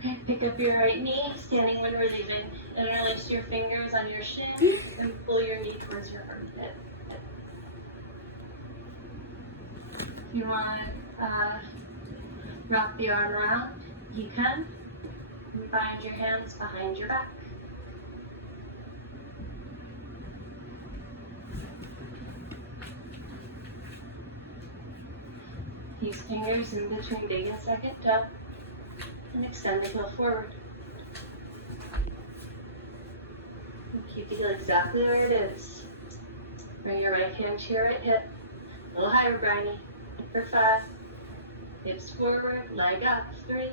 Okay, pick up your right knee, standing when relieving. Interlace your fingers on your shin and pull your knee towards your armpit. If you want to wrap the arm around, you can. And bind your hands behind your back. Use fingers in between big and second toe. And extend the heel forward. And keep the heel exactly where it is. Bring your right hand to your right hip. A little higher, Briny. For 5. Hips forward, leg up. 3.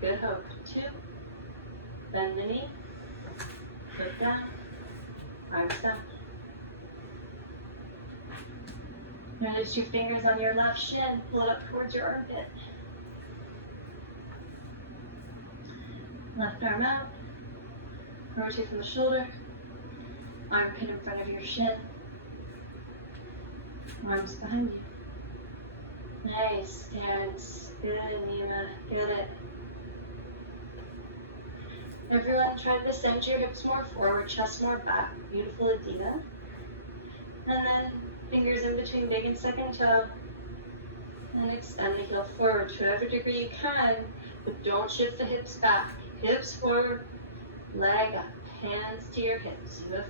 Good hook. 2. Bend the knee. Foot down. Arms down. Notice your fingers on your left shin. Pull it up towards your armpit. Left arm out. Rotate from the shoulder. Armpit in front of your shin. Arms behind you. Nice, Terrence. Good, Nima. Get it. Everyone try to send your hips more forward, chest more back. Beautiful, Adina. And then fingers in between big and second toe. And extend the heel forward to whatever degree you can, but don't shift the hips back. Hips forward, leg up, hands to your hips. You have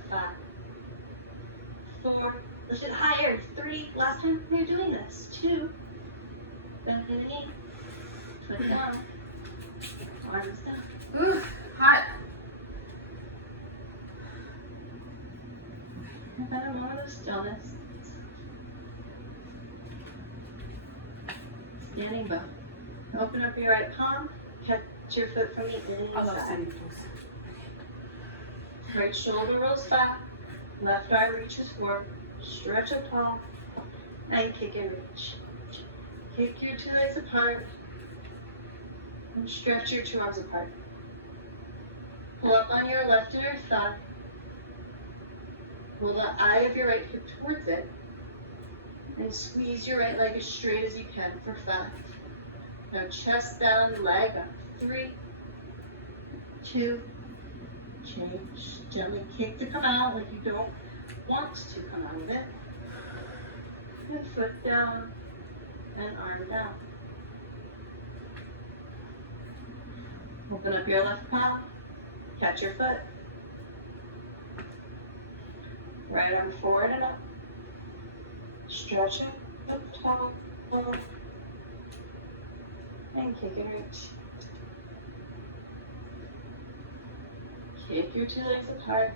5. 4, lift it higher. 3, last time we were doing this. 2, bend the knee, foot down, arms down. Ooh, hot. And then a moment of stillness. Standing bow. Open up your right palm, catch your foot from the I love inside. standing pose. Right shoulder rolls back, left arm reaches forward, stretch up tall, and kick and reach. Kick your 2 legs apart, and stretch your 2 arms apart. Pull up on your left inner thigh, pull the eye of your right hip towards it, and squeeze your right leg as straight as you can for 5. Now chest down, leg up. 3, 2, change. Gently kick to come out like you don't want to come out of it. And foot down and arm down. Open up your left palm, catch your foot, Right arm forward and up. Stretch it up top. And kick and reach. Kick your two legs apart.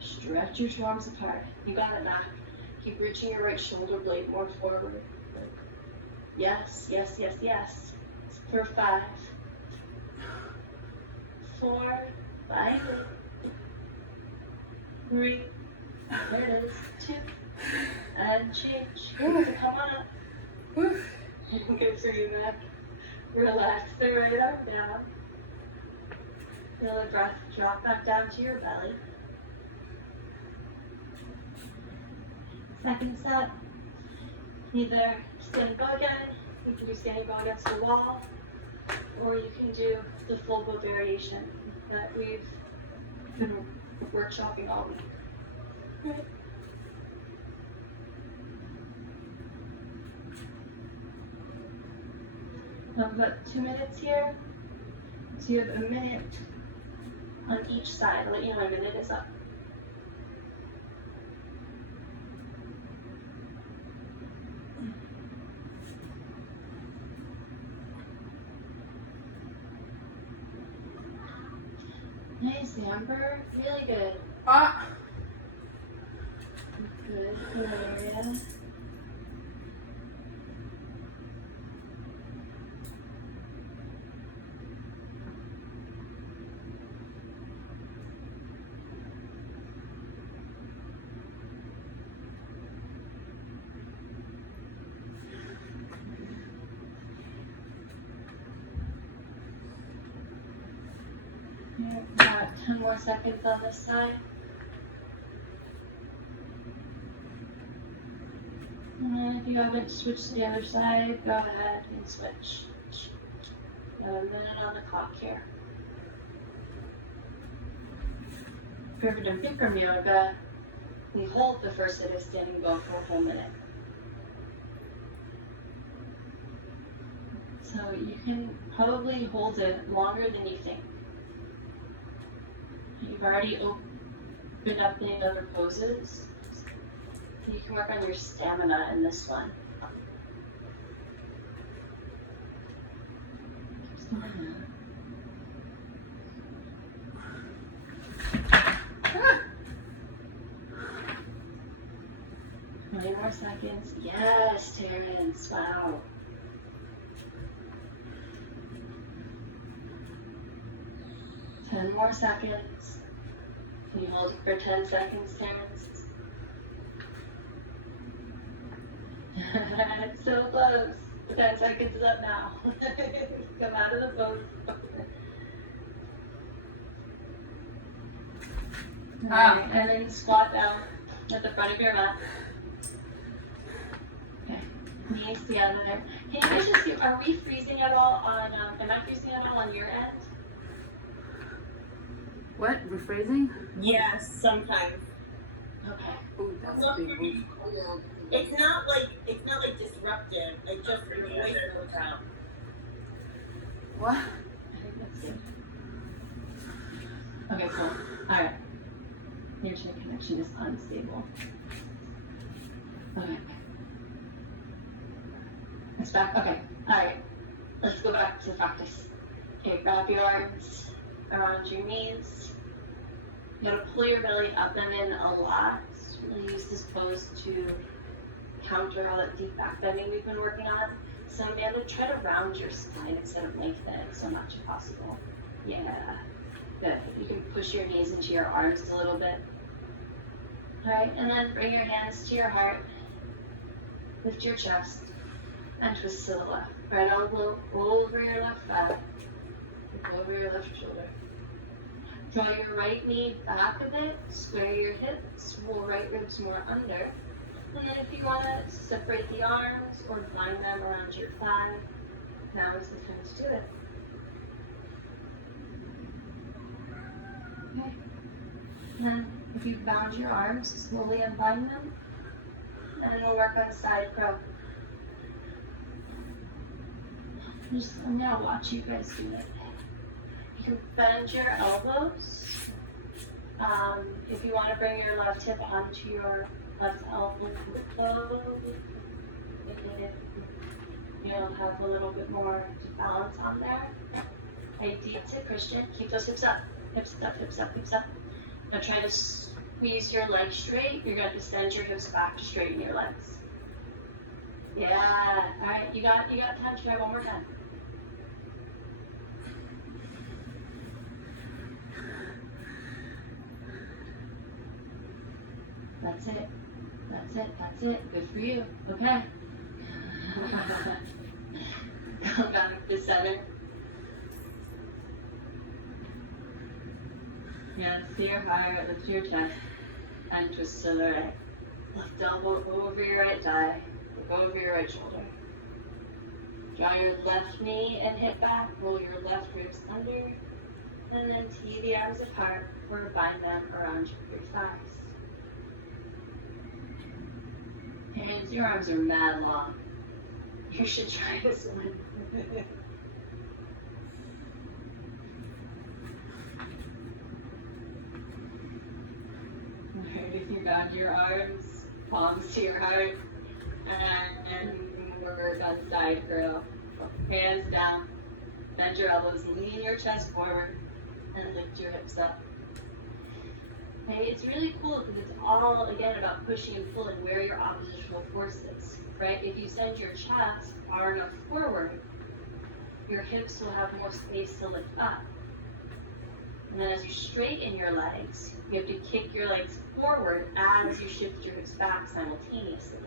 Stretch your two arms apart. You got it, Mac. Keep reaching your right shoulder blade more forward. Yes, yes, yes, yes. For 5, 4, 5, 3, there it is, 2, and change. Good, come on up. Good for you, Mac. Relax the right arm down. Feel the breath drop back down to your belly. Second set, either standing bow again, you can do standing bow against the wall, or you can do the full bow variation that we've been workshopping all week. Right. We have about 2 minutes here, so you have a minute on each side. I'll let you know when a minute is up. Nice, Amber. Really good. Ah. Good, Gloria. About 10 more seconds on this side. And then if you haven't switched to the other side, go ahead and switch. Got a minute on the clock here. If you've ever done Bikram yoga, we hold the first set of standing bow for a whole minute. So you can probably hold it longer than you think. You've already opened up the other poses. You can work on your stamina in this one. Twenty more seconds. Yes, Terrence. Wow. Ten more seconds. Can you hold it for 10 seconds, Terrence? It's so close. The 10 seconds is up now. Come out of the boat. Alright, and then squat down at the front of your mat. Okay, knees together. Can you guys just see, are we freezing at all on, am I freezing at all on your end? What? Rephrasing? Yes, sometimes. Okay. Ooh, that's a big move. It's not like disruptive. Like just your voice goes out. What? I think that's good. Okay, cool. Alright. Your internet connection is unstable. Okay. It's back. Okay. Alright. Let's go back to practice. Okay, wrap your arms around your knees. You gotta pull your belly up and in a lot. Really use this pose to counter all that deep back bending we've been working on. So Amanda, try to round your spine instead of lengthen it so much as possible. Yeah, good. You can push your knees into your arms a little bit. All right, and then bring your hands to your heart. Lift your chest and twist to the left. Right elbow over your left thigh, over your left shoulder. Draw your right knee back a bit, square your hips, roll right ribs more under. And then if you want to separate the arms or bind them around your thigh, now is the time to do it. Okay. And then if you've bound your arms, slowly unbind them. And we'll work on side crow. I'm going to watch you guys do it. You can bend your elbows If you want to bring your left hip onto your left elbow, you'll have a little bit more balance on there. Idea tip, Christian, keep those hips up. Hips up, hips up, hips up. Now try to squeeze your legs straight. You're going to send your hips back to straighten your legs. Yeah. All right. You got time. Try one more time. That's it. That's it. That's it. Good for you. Okay. Come back to center. Yeah, see your heart, lift your chest, and twist to the right. Left elbow over your right thigh, look over your right shoulder. Draw your left knee and hip back, roll your left ribs under, and then tee the arms apart or bind them around your thighs. Hands, your arms are mad long. You should try this one. Alright, if you got your arms, palms to your heart, and work on side curl. Hands down, bend your elbows, lean your chest forward, and lift your hips up. Okay, it's really cool because it's all, again, about pushing and pulling where your oppositional force is, right? If you send your chest far enough forward, your hips will have more space to lift up. And then as you straighten your legs, you have to kick your legs forward as you shift your hips back simultaneously.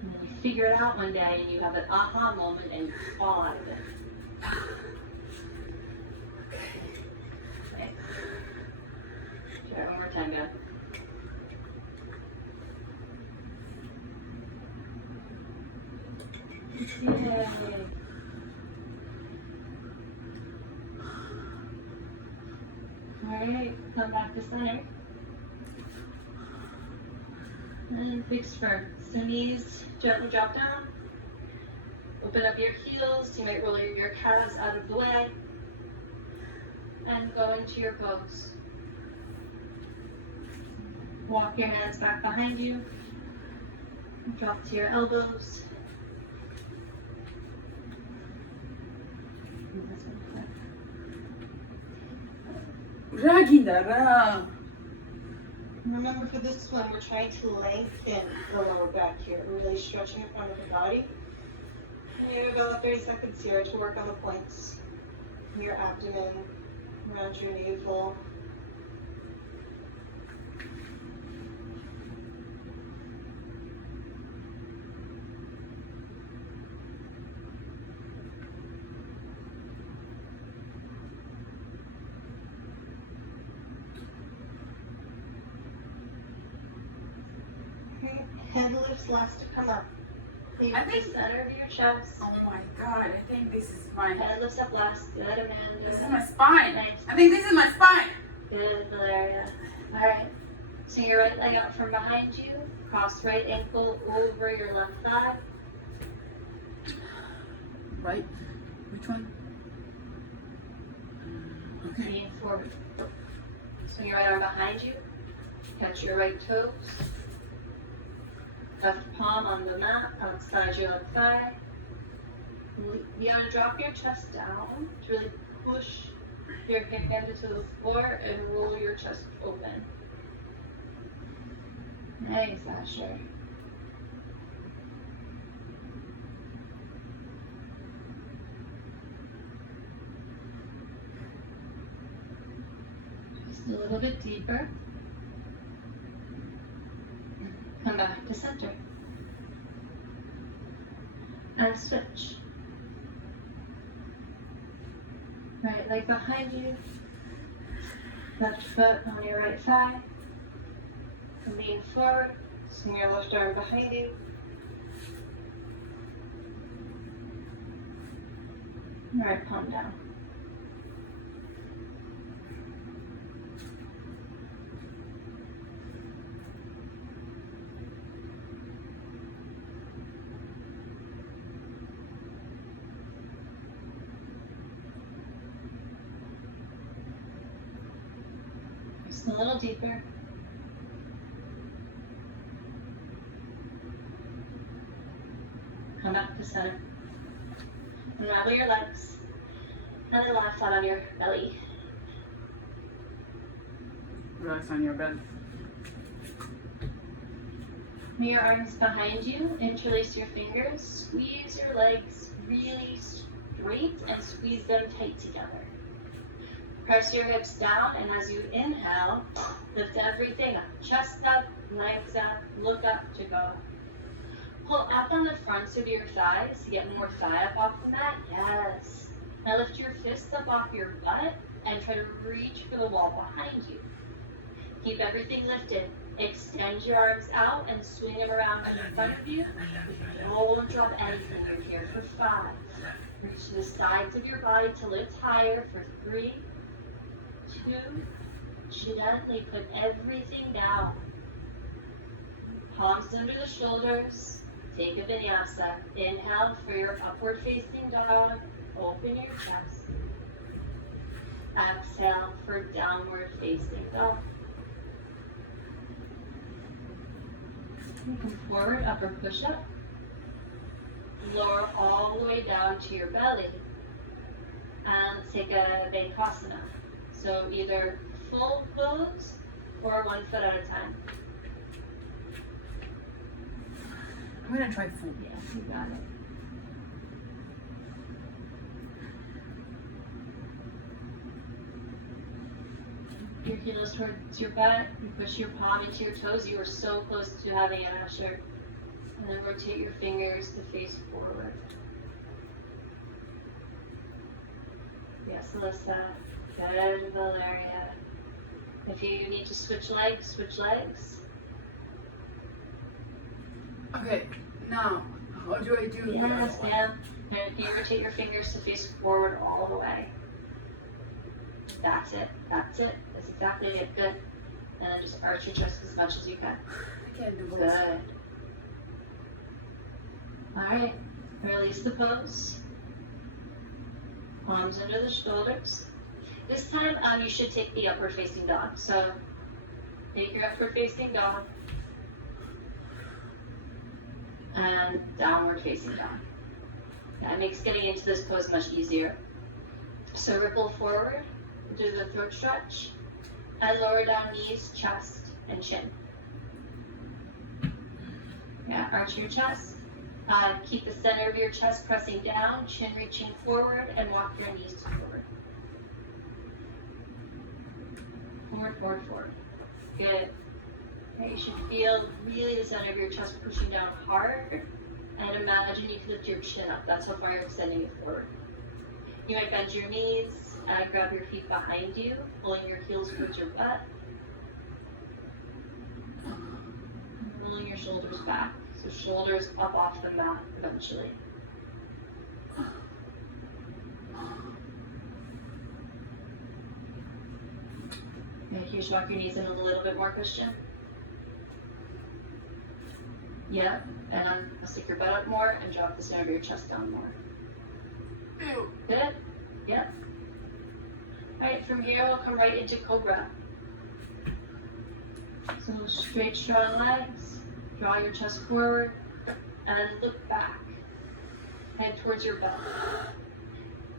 And then you figure it out one day and you have an aha moment and you fall out of it. Okay. Try it one more time, guys. Yay. Alright, come back to center. And fix firm. So knees gently drop down. Open up your heels. You might roll your calves out of the way. And go into your pose. Walk your hands back behind you. Drop to your elbows. Ragindara. Remember, for this one, we're trying to lengthen the lower back here. We're really stretching the front of the body. And you have about 30 seconds here to work on the points. Your abdomen, around your navel. Head lifts last to come up. Leave I think the center of your chest. Oh my god, I think this is my Head lifts up last. Good, Amanda. This is my spine. Nice. I think this is my spine. Good, Valeria. Alright. So your right leg out from behind you. Cross right ankle over your left thigh. Right? Which one? Okay. Lean forward. Swing your right arm behind you. Catch your right toes. Left palm on the mat, outside your left thigh. You want to drop your chest down to really push your hand into the floor and roll your chest open. Nice, Asher. Just a little bit deeper. Come back to center. And switch. Right leg behind you. Left foot on your right thigh. Lean forward. Swing your left arm behind you. Right palm down. Just a little deeper. Come back to center. Unravel your legs. And then lie flat on your belly. Relax on your belly. Bring your arms behind you. Interlace your fingers. Squeeze your legs really straight and squeeze them tight together. Press your hips down, and as you inhale, lift everything up. Chest up, legs up, look up to go. Pull up on the fronts of your thighs to get more thigh up off the mat. Yes. Now lift your fists up off your butt and try to reach for the wall behind you. Keep everything lifted. Extend your arms out and swing them around in front of you. Don't drop anything. You're here for 5. Reach to the sides of your body to lift higher for 3, 2. Gently put everything down. Palms under the shoulders. Take a vinyasa. Inhale for your upward facing dog. Open your chest. Exhale for downward facing dog. Come forward, upper push-up. Lower all the way down to your belly. And let's take a Vankasana. So either full pose or 1 foot at a time. I'm gonna try full. Yeah, you got it. Your heels towards your butt. You push your palm into your toes. You are so close to having an usher. And then rotate your fingers to face forward. Yes, Alyssa. Good, Valeria. If you need to switch legs, switch legs. Okay, now, how do I do Yes, ma'am. And if you rotate your fingers to face forward all the way. That's it. That's it. That's exactly it. Good. And then just arch your chest as much as you can. I can't do both. Good. Alright. Release the pose. Palms under the shoulders. This time, you should take the upward facing dog. So, take your upward facing dog. And downward facing dog. That makes getting into this pose much easier. So, ripple forward. Do the throat stretch. And lower down knees, chest, and chin. Yeah, arch your chest. Keep the center of your chest pressing down, chin reaching forward, and walk your knees forward. Forward, forward, forward. Good. Okay, you should feel really the center of your chest pushing down hard. And imagine you can lift your chin up. That's how far you're extending it forward. You might bend your knees, grab your feet behind you, pulling your heels towards your butt. Rolling your shoulders back. So shoulders up off the mat eventually. Okay, you should walk your knees in a little bit more, Christian. Yeah, and then stick your butt up more and drop the center of your chest down more. Good? Yep. Alright, from here we'll come right into Cobra. So straight, strong legs. Draw your chest forward and look back. Head towards your belly.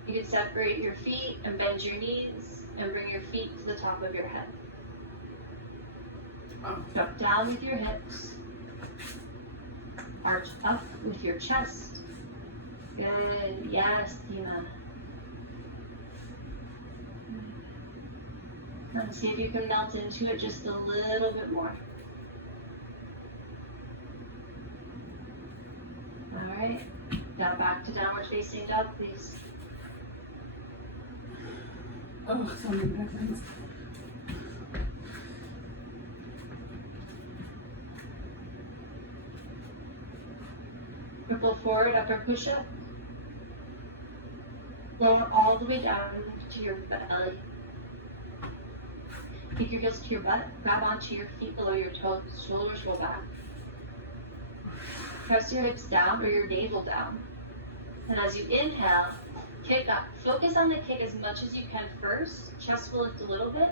You can separate your feet and bend your knees and bring your feet to the top of your head. Drop down with your hips. Arch up with your chest. Good. Yes, Dina. And see if you can melt into it just a little bit more. Alright. Now back to downward facing dog, please. Oh, so many back legs. Ripple forward, upper push-up. Lower all the way down to your belly. Kick your heels to your butt. Grab onto your feet below your toes. Shoulders roll back. Press your hips down or your navel down. And as you inhale, kick up. Focus on the kick as much as you can first. Chest will lift a little bit.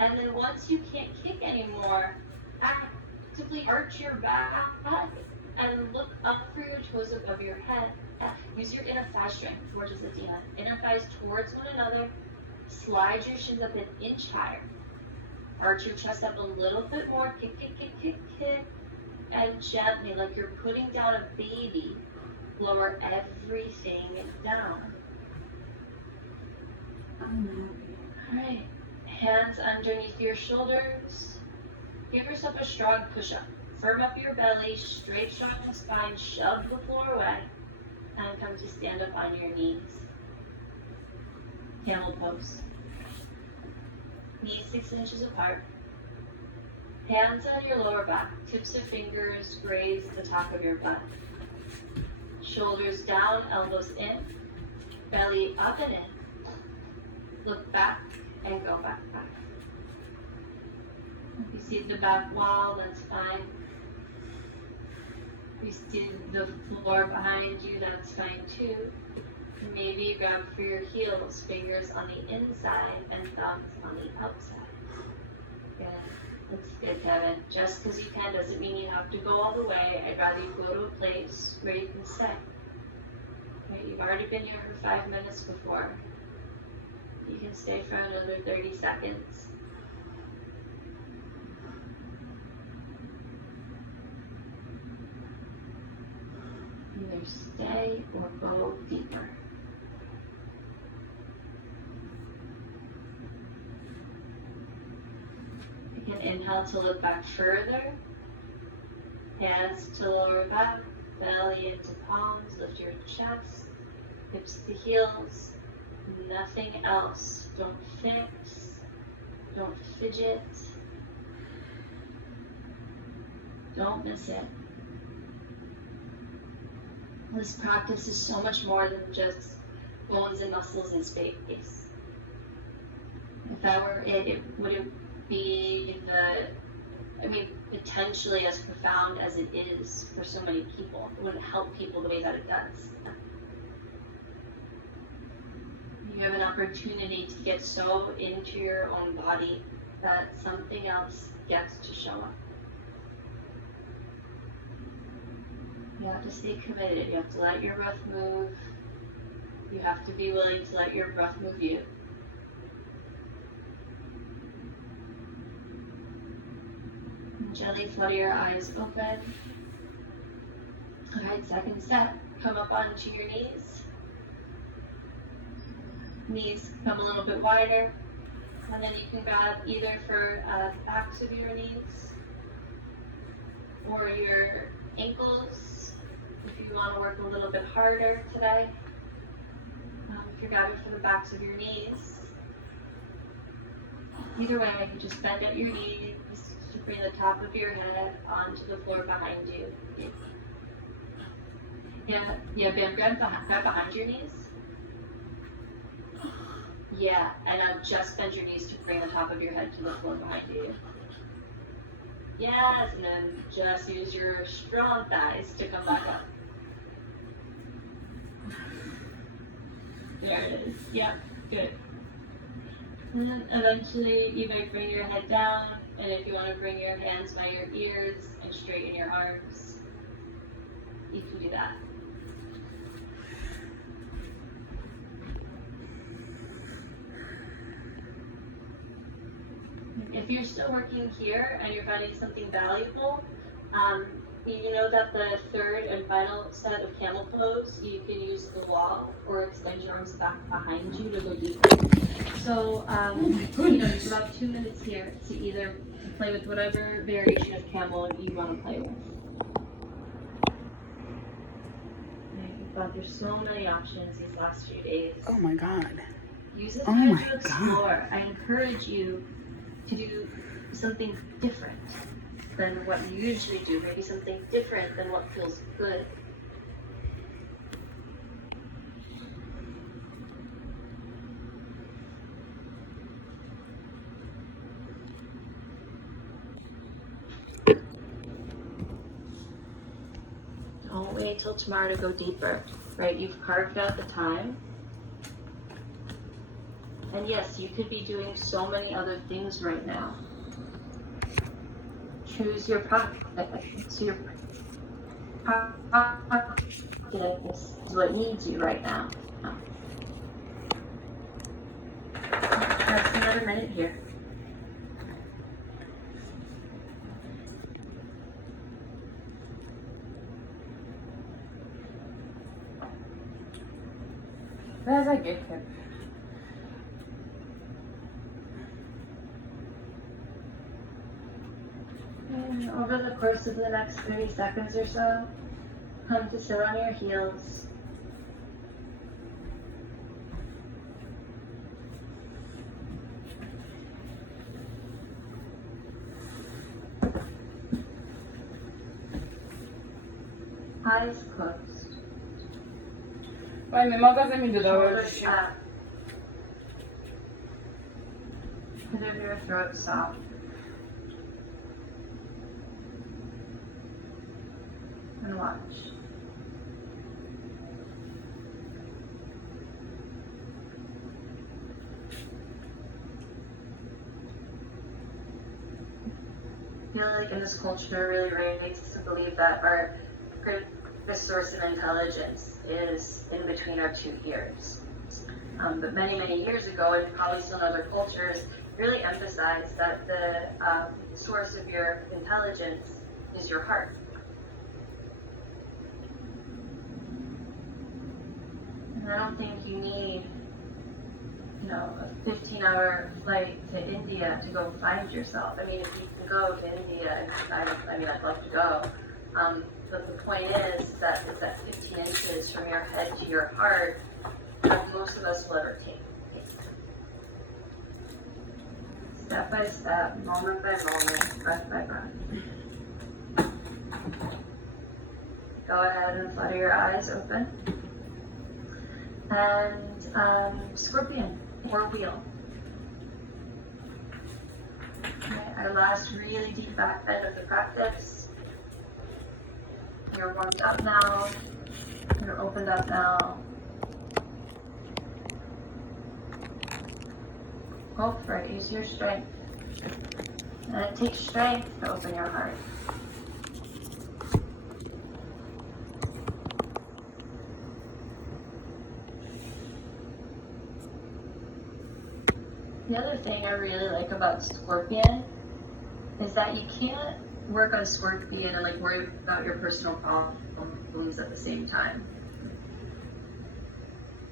And then once you can't kick anymore, actively arch your back and look up for your toes above your head. Use your inner thigh strength towards the Dina. Inner thighs towards one another. Slide your shins up an inch higher. Arch your chest up a little bit more. Kick, kick, kick, kick, kick. And gently, like you're putting down a baby, lower everything down. Alright. Hands underneath your shoulders. Give yourself a strong push-up. Firm up your belly, straight, strong spine, shove the floor away, and come to stand up on your knees. Camel pose. Knees 6 inches apart. Hands on your lower back. Tips of fingers graze the top of your butt. Shoulders down, elbows in. Belly up and in. Look back and go back. If you see the back wall, that's fine. If you see the floor behind you, that's fine too. Maybe you grab for your heels, fingers on the inside and thumbs on the outside. Good. That's good, Kevin. Just because you can doesn't mean you have to go all the way. I'd rather you go to a place where you can sit. Right, you've already been here for 5 minutes before. You can stay for another 30 seconds. Either stay or go deeper. You can inhale to look back further. Hands to lower back, belly into palms, lift your chest, hips to heels. Nothing else. Don't fix. Don't fidget. Don't miss it. This practice is so much more than just bones and muscles and space. If that were it, it wouldn't be potentially as profound as it is for so many people. It wouldn't help people the way that it does. You have an opportunity to get so into your own body that something else gets to show up. You have to stay committed. You have to let your breath move. You have to be willing to let your breath move you. And gently flutter your eyes open. All right, second step. Come up onto your knees. Knees come a little bit wider. And then you can grab either for the backs of your knees or your ankles if you want to work a little bit harder today. If you're grabbing for the backs of your knees, either way, you just bend at your knees to bring the top of your head onto the floor behind you. Yeah, Ben, grab behind your knees. Yeah, and now just bend your knees to bring the top of your head to the floor behind you. Yes, and then just use your strong thighs to come back up. There it is. Yep, good. And then eventually you might bring your head down, and if you want to bring your hands by your ears and straighten your arms, you can do that. If you're still working here and you're finding something valuable, you know that the third and final set of camel pose, you can use the wall or extend your arms back behind you to go deeper. So, you have about 2 minutes here to either play with whatever variation of camel you want to play with. There's so many options these last few days. Oh my God. Use the time to explore. I encourage you to do something different than what you usually do, maybe something different than what feels good. Don't wait till tomorrow to go deeper, right? You've carved out the time. And yes, you could be doing so many other things right now. Choose your projects. Your project is what needs you right now. That's another minute here. As I get here. And over the course of the next 30 seconds or so, come to sit on your heels. Eyes closed. Păi, mi-am găsit mi de Shoulders up. Pit of your throat soft. And watch. I feel like in this culture really makes us to believe that our greatest source of intelligence is in between our two ears. But many, many years ago, and probably still in other cultures, really emphasized that the source of your intelligence is your heart. And I don't think you need, a 15-hour flight to India to go find yourself. I mean, if you can go to India, I'd love to go. But the point is that it's that 15 inches from your head to your heart that most of us will ever take. Step by step, moment by moment, breath by breath. Go ahead and flutter your eyes open. And scorpion or wheel. Okay, our last really deep back bend of the practice. You're warmed up now. You're opened up now. Go for it. Use your strength. And it takes strength to open your heart. The other thing I really like about Scorpion is that you can't work on Scorpion and worry about your personal problems at the same time.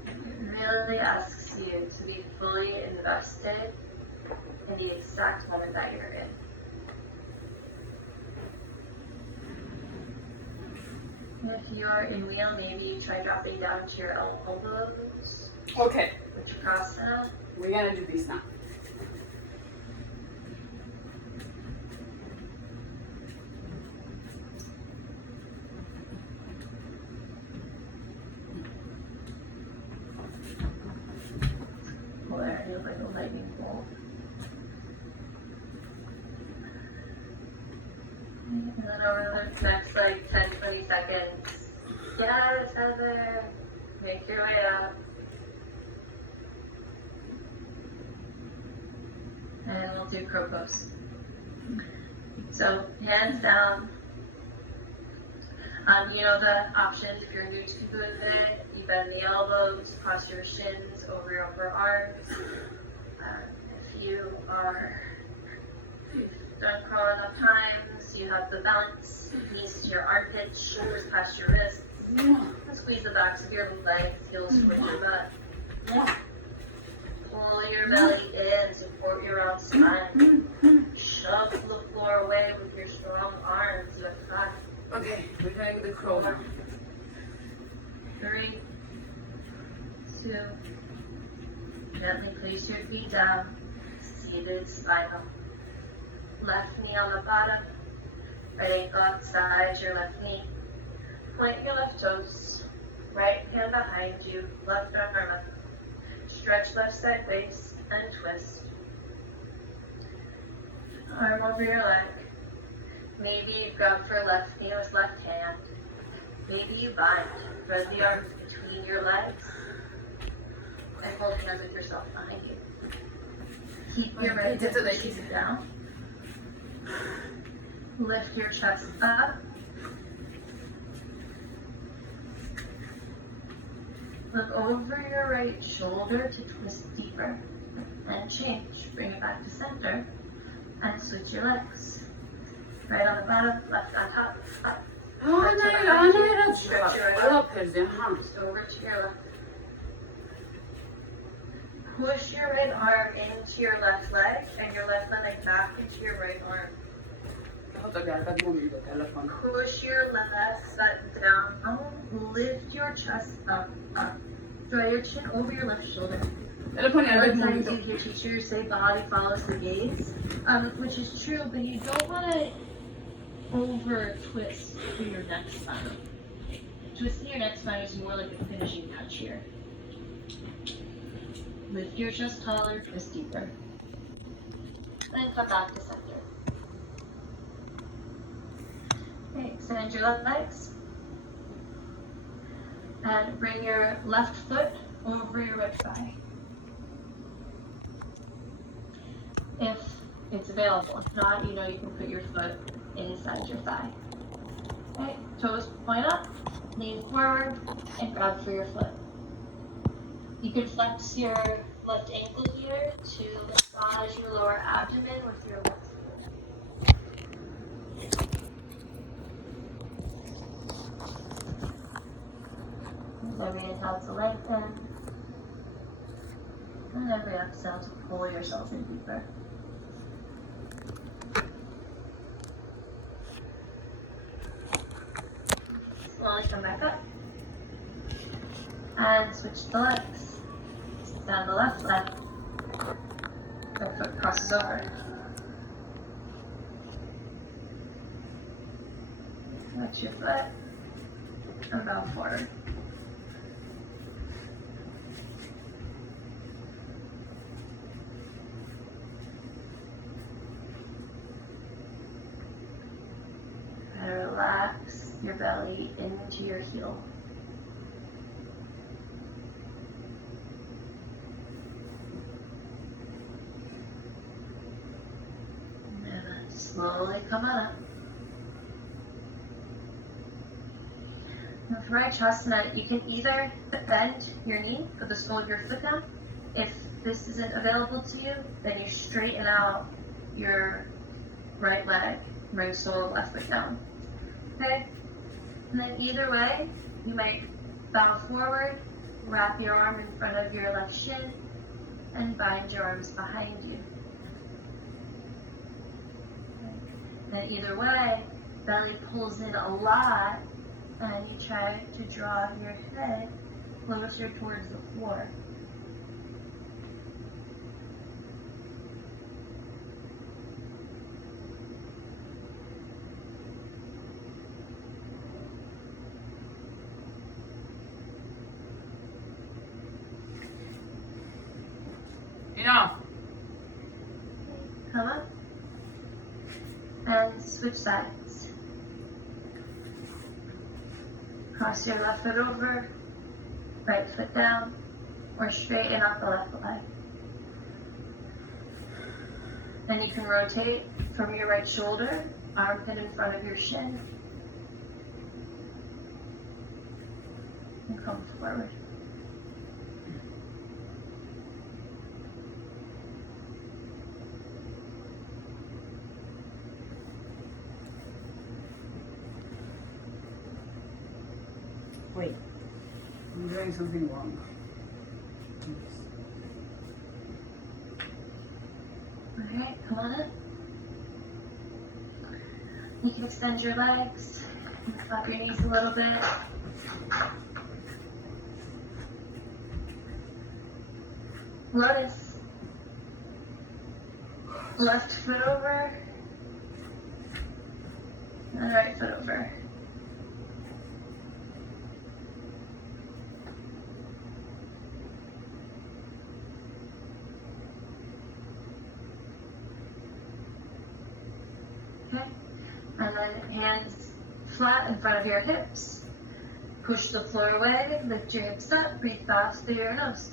It really asks you to be fully invested in the exact moment that you're in. And if you're in wheel, maybe try dropping down to your elbows. Okay, Uttanasana. we're gonna do this now. Where you're like a lightning bolt. And then over the next 10-20 seconds, get out of the tether, make your way up. And we'll do crow pose. So hands down. The options, if you're new to doing it, you bend the elbows, cross your shins over your upper arms. If you've done crow enough times, you have the balance, knees to your armpits, shoulders past your wrists. Squeeze the backs of your legs, heels towards your butt. Pull your belly in, support your round spine. Shove the floor away with your strong arms. You have 5. Okay, we're doing the crow now. 3, 2. Gently place your feet down. Seated spinal. Left knee on the bottom. Right ankle outside your left knee. Point your left toes. Right hand behind you. Left arm up. Stretch left side waist and twist. Arm over your leg. Maybe you grab for left knee with left hand. Maybe you bind. Thread the arms between your legs and hold hands with yourself behind you. Keep your right hip pushed down. Lift your chest up. Look over your right shoulder to twist deeper. And change. Bring it back to center. And switch your legs. Right on the bottom, left on top. Up. Stretch your right up. Just over to your left. Push your right arm into your left leg and your left leg back into your right arm. Push your left foot down. Lift your chest up. Draw your chin over your left shoulder. A lot of times you hear teachers say body follows the gaze, which is true, but you don't want to over twist through your neck spine. Twisting your neck spine is more like a finishing touch here. Lift your chest taller, twist deeper. Then come back to center. Okay, extend your legs. And bring your left foot over your right thigh. If it's available. If not, you know you can put your foot inside your thigh. Okay, toes point up, lean forward, and grab for your foot. You can flex your left ankle here to massage your lower abdomen with your left foot. Every inhale to lengthen, and every exhale to pull yourself in deeper. Slowly come back up. And switch the legs. Stand the left leg. The foot crosses over. Switch your foot and bow forward. And relax your belly into your heel. Slowly come on up. With right Trikonasana, you can either bend your knee, put the sole of your foot down. If this isn't available to you, then you straighten out your right leg, bring sole of left foot down. Okay? And then either way, you might bow forward, wrap your arm in front of your left shin, and bind your arms behind you. Then either way, belly pulls in a lot, and you try to draw your head closer towards the floor. Enough. Come up. And switch sides. Cross your left foot over, right foot down, or straighten up the left leg. Then you can rotate from your right shoulder, armpit in front of your shin, and come forward. Wait, I'm doing something wrong. Alright, come on in. You can extend your legs, and flap your knees a little bit. Lotus. Left foot over, and right foot over. Okay, and then hands flat in front of your hips. Push the floor away, lift your hips up, breathe fast through your nose.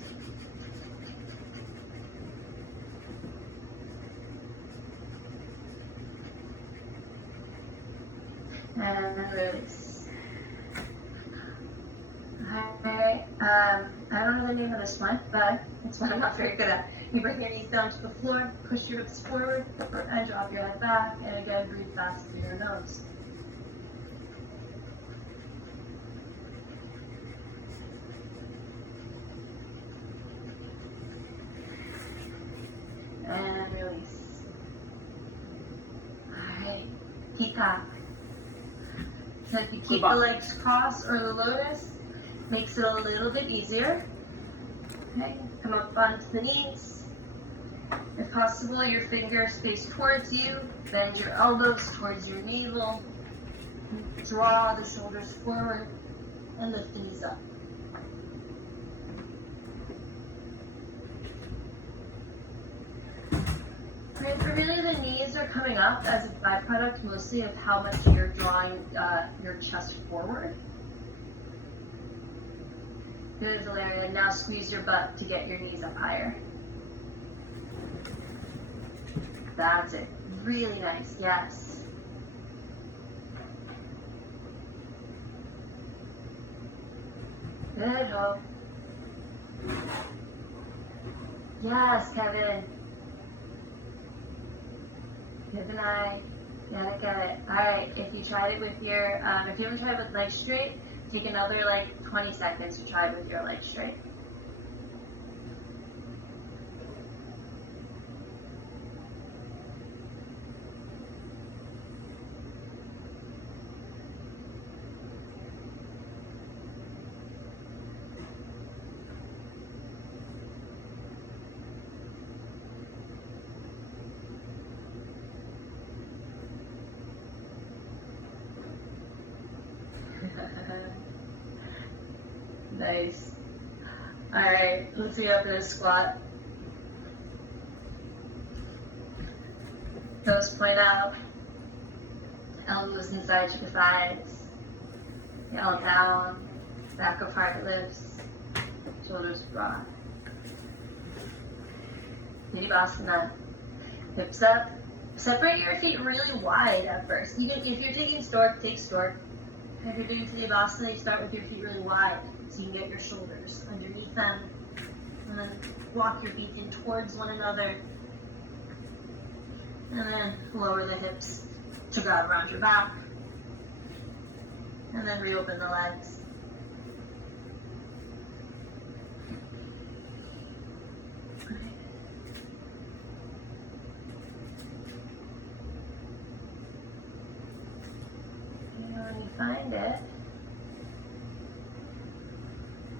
And release. Alright, I don't know the name of this one, but it's one I'm not very good at. You bring your knees down to the floor, push your hips forward, and drop your head back, and again, breathe fast through your nose. And release. Alright, peacock. So if you keep the legs crossed or the lotus, makes it a little bit easier. Okay, come up onto the knees. If possible, your fingers face towards you. Bend your elbows towards your navel. Draw the shoulders forward and lift the knees up. Right, but really the knees are coming up as a byproduct mostly of how much you're drawing your chest forward. Good, Valeria. Now squeeze your butt to get your knees up higher. That's it. Really nice. Yes. Good, Hope. Yes, Kevin. Good night. Got it. Alright, if you tried it with your, if you haven't tried with legs straight, take another like 20 seconds to try it with your legs straight. Nice. Alright, let's get up in a squat. Toes point out. Elbows inside your thighs. Nail down. Back of heart lifts. Shoulders broad. Tadasana. Hips up. Separate your feet really wide at first. Even if you're taking stork, take stork. If you're doing Tadasana, you start with your feet really wide so you can get your shoulders underneath them. And then walk your feet in towards one another. And then lower the hips to grab around your back. And then reopen the legs. When you find it,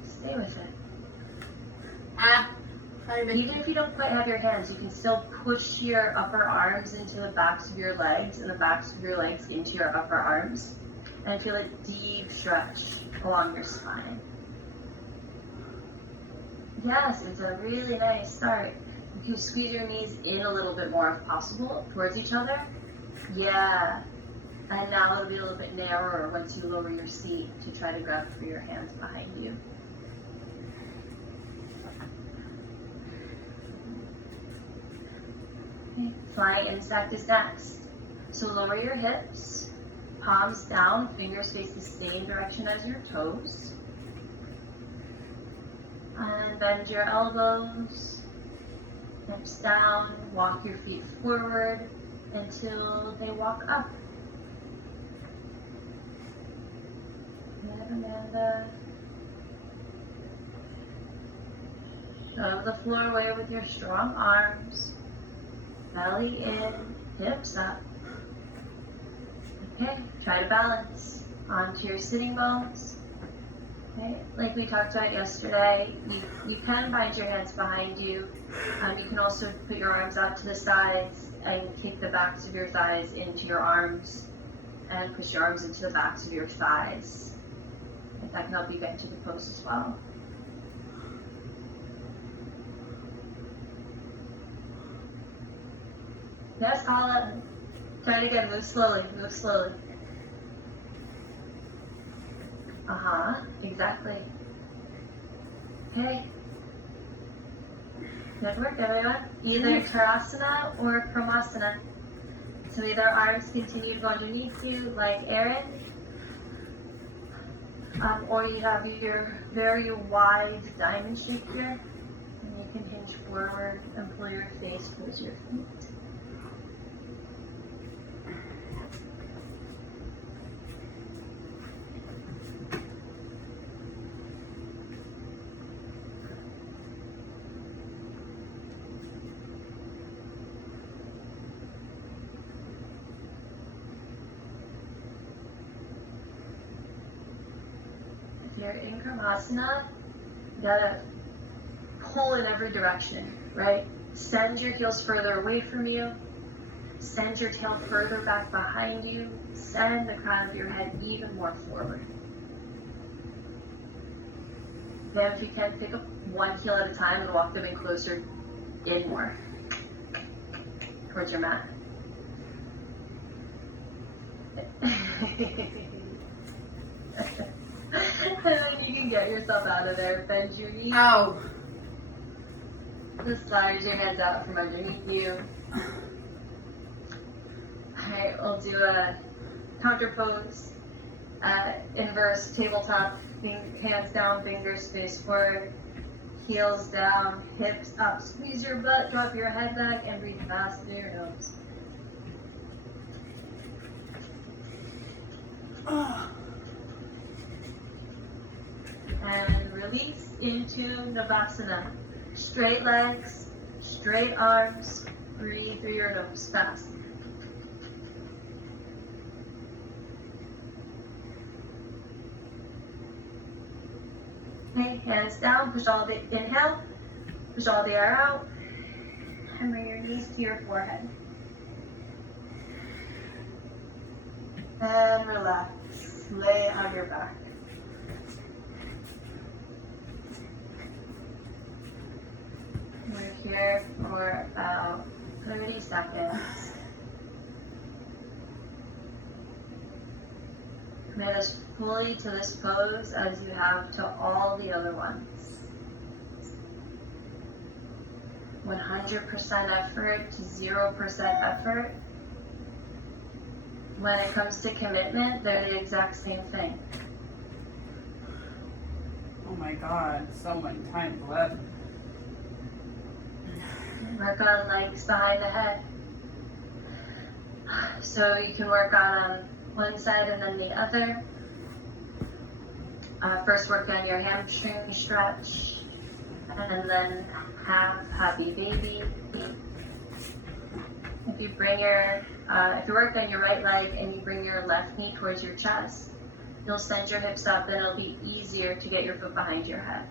stay with it. Even if you don't quite have your hands, you can still push your upper arms into the backs of your legs and the backs of your legs into your upper arms and feel a deep stretch along your spine. Yes, it's a really nice start. You can squeeze your knees in a little bit more if possible towards each other. Yeah. And now it'll be a little bit narrower once you lower your seat to try to grab for your hands behind you. Okay. Flying insect is next. So lower your hips, palms down, fingers face the same direction as your toes. And bend your elbows, hips down, walk your feet forward until they walk up. Amanda. Shove the floor away with your strong arms. Belly in, hips up. Okay, try to balance onto your sitting bones. Okay, like we talked about yesterday, you can bind your hands behind you. You can also put your arms out to the sides and kick the backs of your thighs into your arms and push your arms into the backs of your thighs. That can help you get into the pose as well. Yes, Paula. Try it again. Move slowly. Move slowly. Exactly. Okay. Good work, everyone. Either Tadasana or Kramasana. So either arms continue to go underneath you like Aaron, or you have your very wide diamond shape here, and you can hinge forward and pull your face towards your feet. If you're in Karmasana, you gotta pull in every direction, right? Send your heels further away from you. Send your tail further back behind you. Send the crown of your head even more forward. Then if you can, pick up one heel at a time and walk them in closer in more towards your mat. And then you can get yourself out of there. Bend your knees. Ow. Just slide your hands out from underneath you. Alright, we'll do a counter pose. Inverse tabletop, hands down, fingers face forward, heels down, hips up. Squeeze your butt, drop your head back, and breathe fast through your nose. And release into Navasana. Straight legs, straight arms, breathe through your nose fast. Okay, hands down, push all the inhale, push all the air out, and bring your knees to your forehead. And relax, lay on your back. We're here for about 30 seconds. Commit as fully to this pose as you have to all the other ones. 100% effort to 0% effort. When it comes to commitment, they're the exact same thing. Oh my god, so many times left. Work on legs behind the head. So you can work on one side and then the other. First work on your hamstring stretch, and then have happy baby. If you bring if you work on your right leg and you bring your left knee towards your chest, you'll send your hips up and it'll be easier to get your foot behind your head.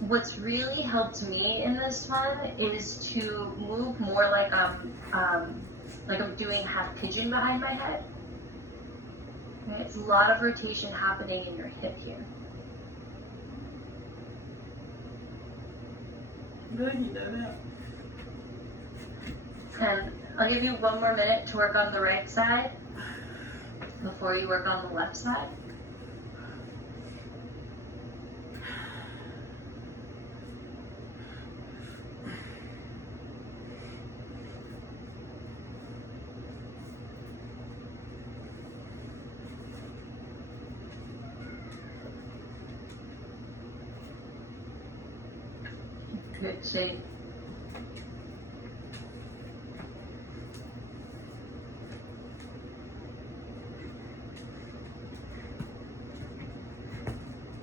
What's really helped me in this one is to move more like I'm doing half pigeon behind my head. Okay, it's a lot of rotation happening in your hip here. Good, you know that. And I'll give you 1 more minute to work on the right side before you work on the left side. Good shape.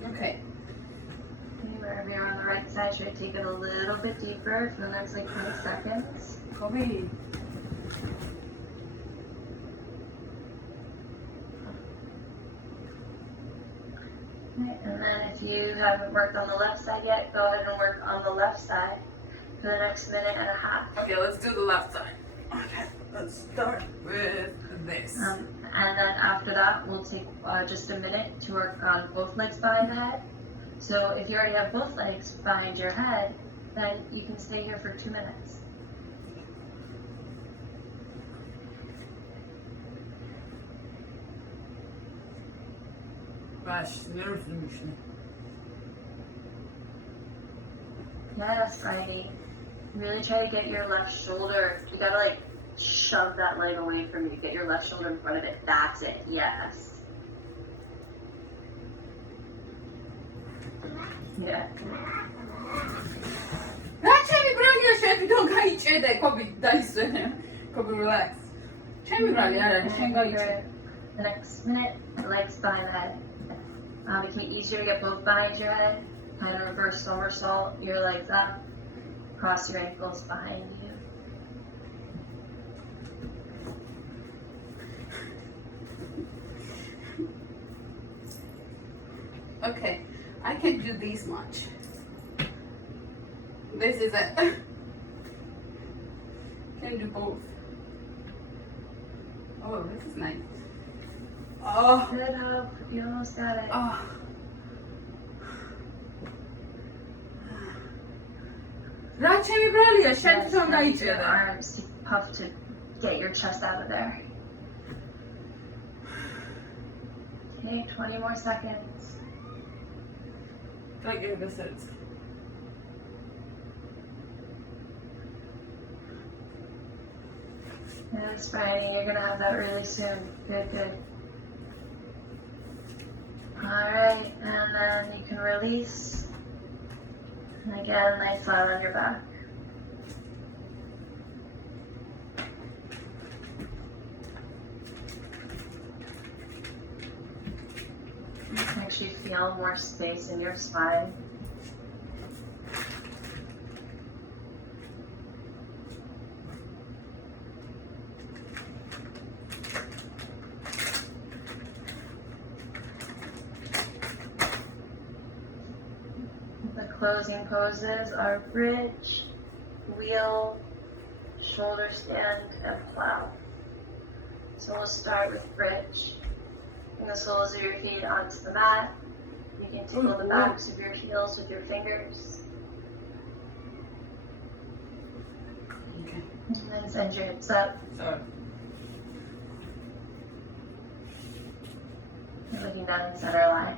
Okay. Wherever you're on the right side, try to take it a little bit deeper for the next 20 seconds. Kobe. Right, and then if you haven't worked on the left side yet, go ahead and work on the left side for the next minute and a half. Okay, let's do the left side. Okay, let's start with this. And then after that, we'll take just a minute to work on both legs behind the head. So if you already have both legs behind your head, then you can stay here for 2 minutes. Yes, righty. Really try to get your left shoulder. You gotta like shove that leg away from you. Get your left shoulder in front of it. That's it. Yes. Yeah. Raczej mi broni się noga i cię, kobi, daj sobie. Kobi, relax. Czemu mi broni, ale sięga i cię. The next minute, the legs behind the head. It can be easier to get both behind your head. Kind of reverse somersault, your legs up, cross your ankles behind you. Okay, I can do this much. This is it. Can do both. Oh, this is nice. Oh, Good hope. You almost got it. oh. Raczej mi broni, a się Yes, ciąga i use your cię. arms to puff to get your chest out of there. Okay, 20 more seconds. Tak jakby serce. Yes, Bryony, you're gonna have that really soon. Good, good. Alright, and then you can release. And again, lay flat on your back. Actually feel more space in your spine. The closing poses are bridge, wheel, shoulder stand, and plow. So we'll start with bridge. Bring the soles of your feet onto the mat. You can tickle the backs of your heels with your fingers. Okay. And then send your hips up. Sorry. You're looking down in center line.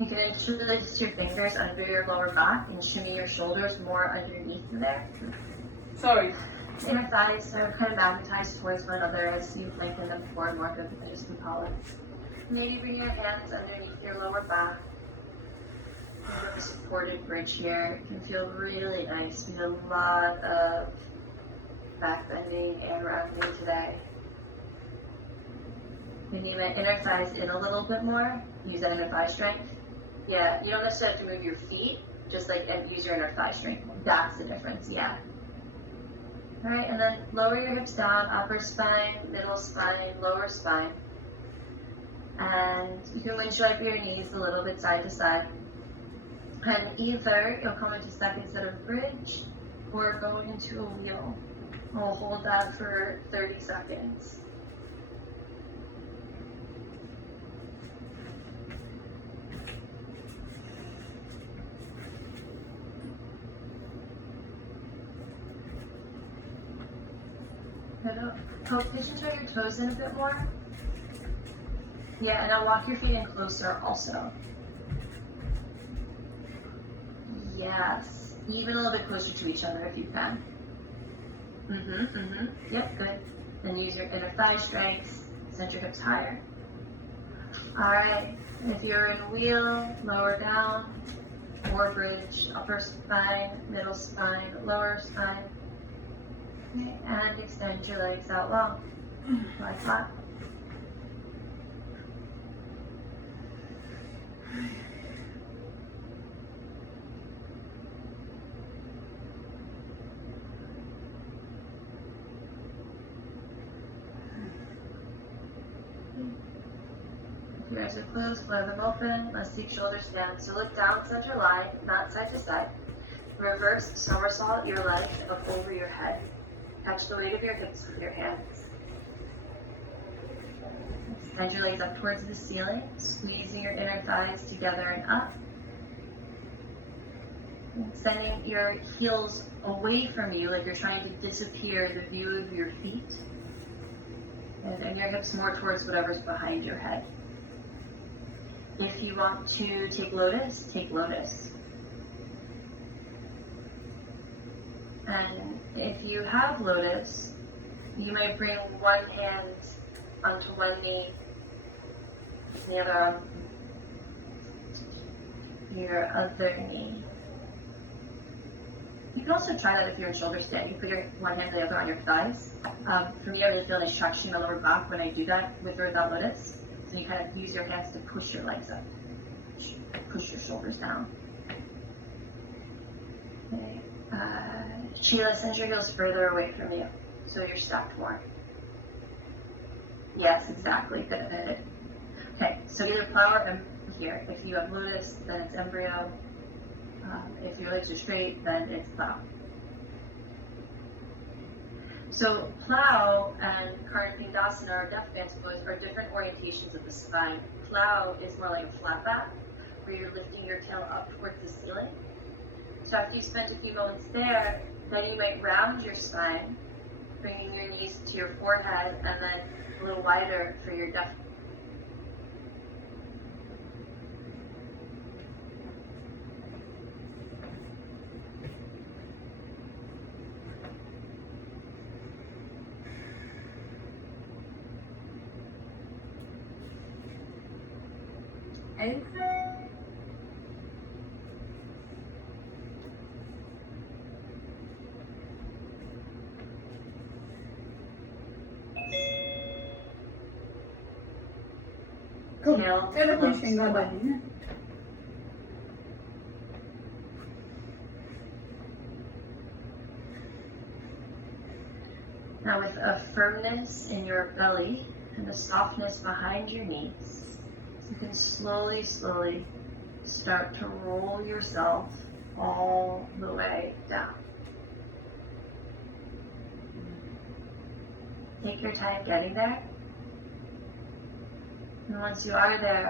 You can interlace your fingers under your lower back and shimmy your shoulders more underneath there. Sorry. Inner thighs are kind of magnetized towards one another as you lengthen them forward more than just the collar. Maybe bring your hands underneath your lower back. You have a supported bridge here. It can feel really nice. We have a lot of back bending and rounding today. When you get inner thighs in a little bit more, use that inner thigh strength. Yeah, you don't necessarily have to move your feet, just like and use your inner thigh strength. That's the difference, yeah. All right, and then lower your hips down, upper spine, middle spine, lower spine. And you can windshield up your knees a little bit side to side. And either you'll come into second set of bridge or go into a wheel. We'll hold that for 30 seconds. Could you turn your toes in a bit more? Yeah, and now walk your feet in closer also. Yes, even a little bit closer to each other if you can. Yep, good. Then use your inner thigh strength, send your hips higher. All right, if you're in wheel, lower down, or bridge, upper spine, middle spine, lower spine. Okay, and extend your legs out long, lie flat. If your eyes are closed, flare them open. Let's seek shoulder stand. So look down center line, not side to side. Reverse somersault your legs up over your head. Catch the weight of your hips with your hands. Extend your legs up towards the ceiling, squeezing your inner thighs together and up. And sending your heels away from you like you're trying to disappear the view of your feet. And your hips more towards whatever's behind your head. If you want to take lotus, take lotus. And if you have lotus, you might bring one hand onto one knee, the other on your other knee. You can also try that if you're in shoulder stand. You put your one hand and the other on your thighs. For me, I really feel nice traction in my lower back when I do that with or without lotus. So you kind of use your hands to push your legs up, push your shoulders down. Okay. Sheila, send your heels further away from you, so you're stacked more. Yes, exactly. Good. Okay, so either plow or embryo here. If you have lotus, then it's embryo. If your legs are straight, then it's plow. So plow and Karnapindasana or death dance pose are different orientations of the spine. Plow is more like a flat back, where you're lifting your tail up towards the ceiling. So after you spend a few moments there, then you might round your spine, bringing your knees to your forehead, and then a little wider for your death. Telefon sięga do mnie. Now with a firmness in your belly and a softness behind your knees, you can slowly start to roll yourself all the way down. Take your time getting there. And once you are there,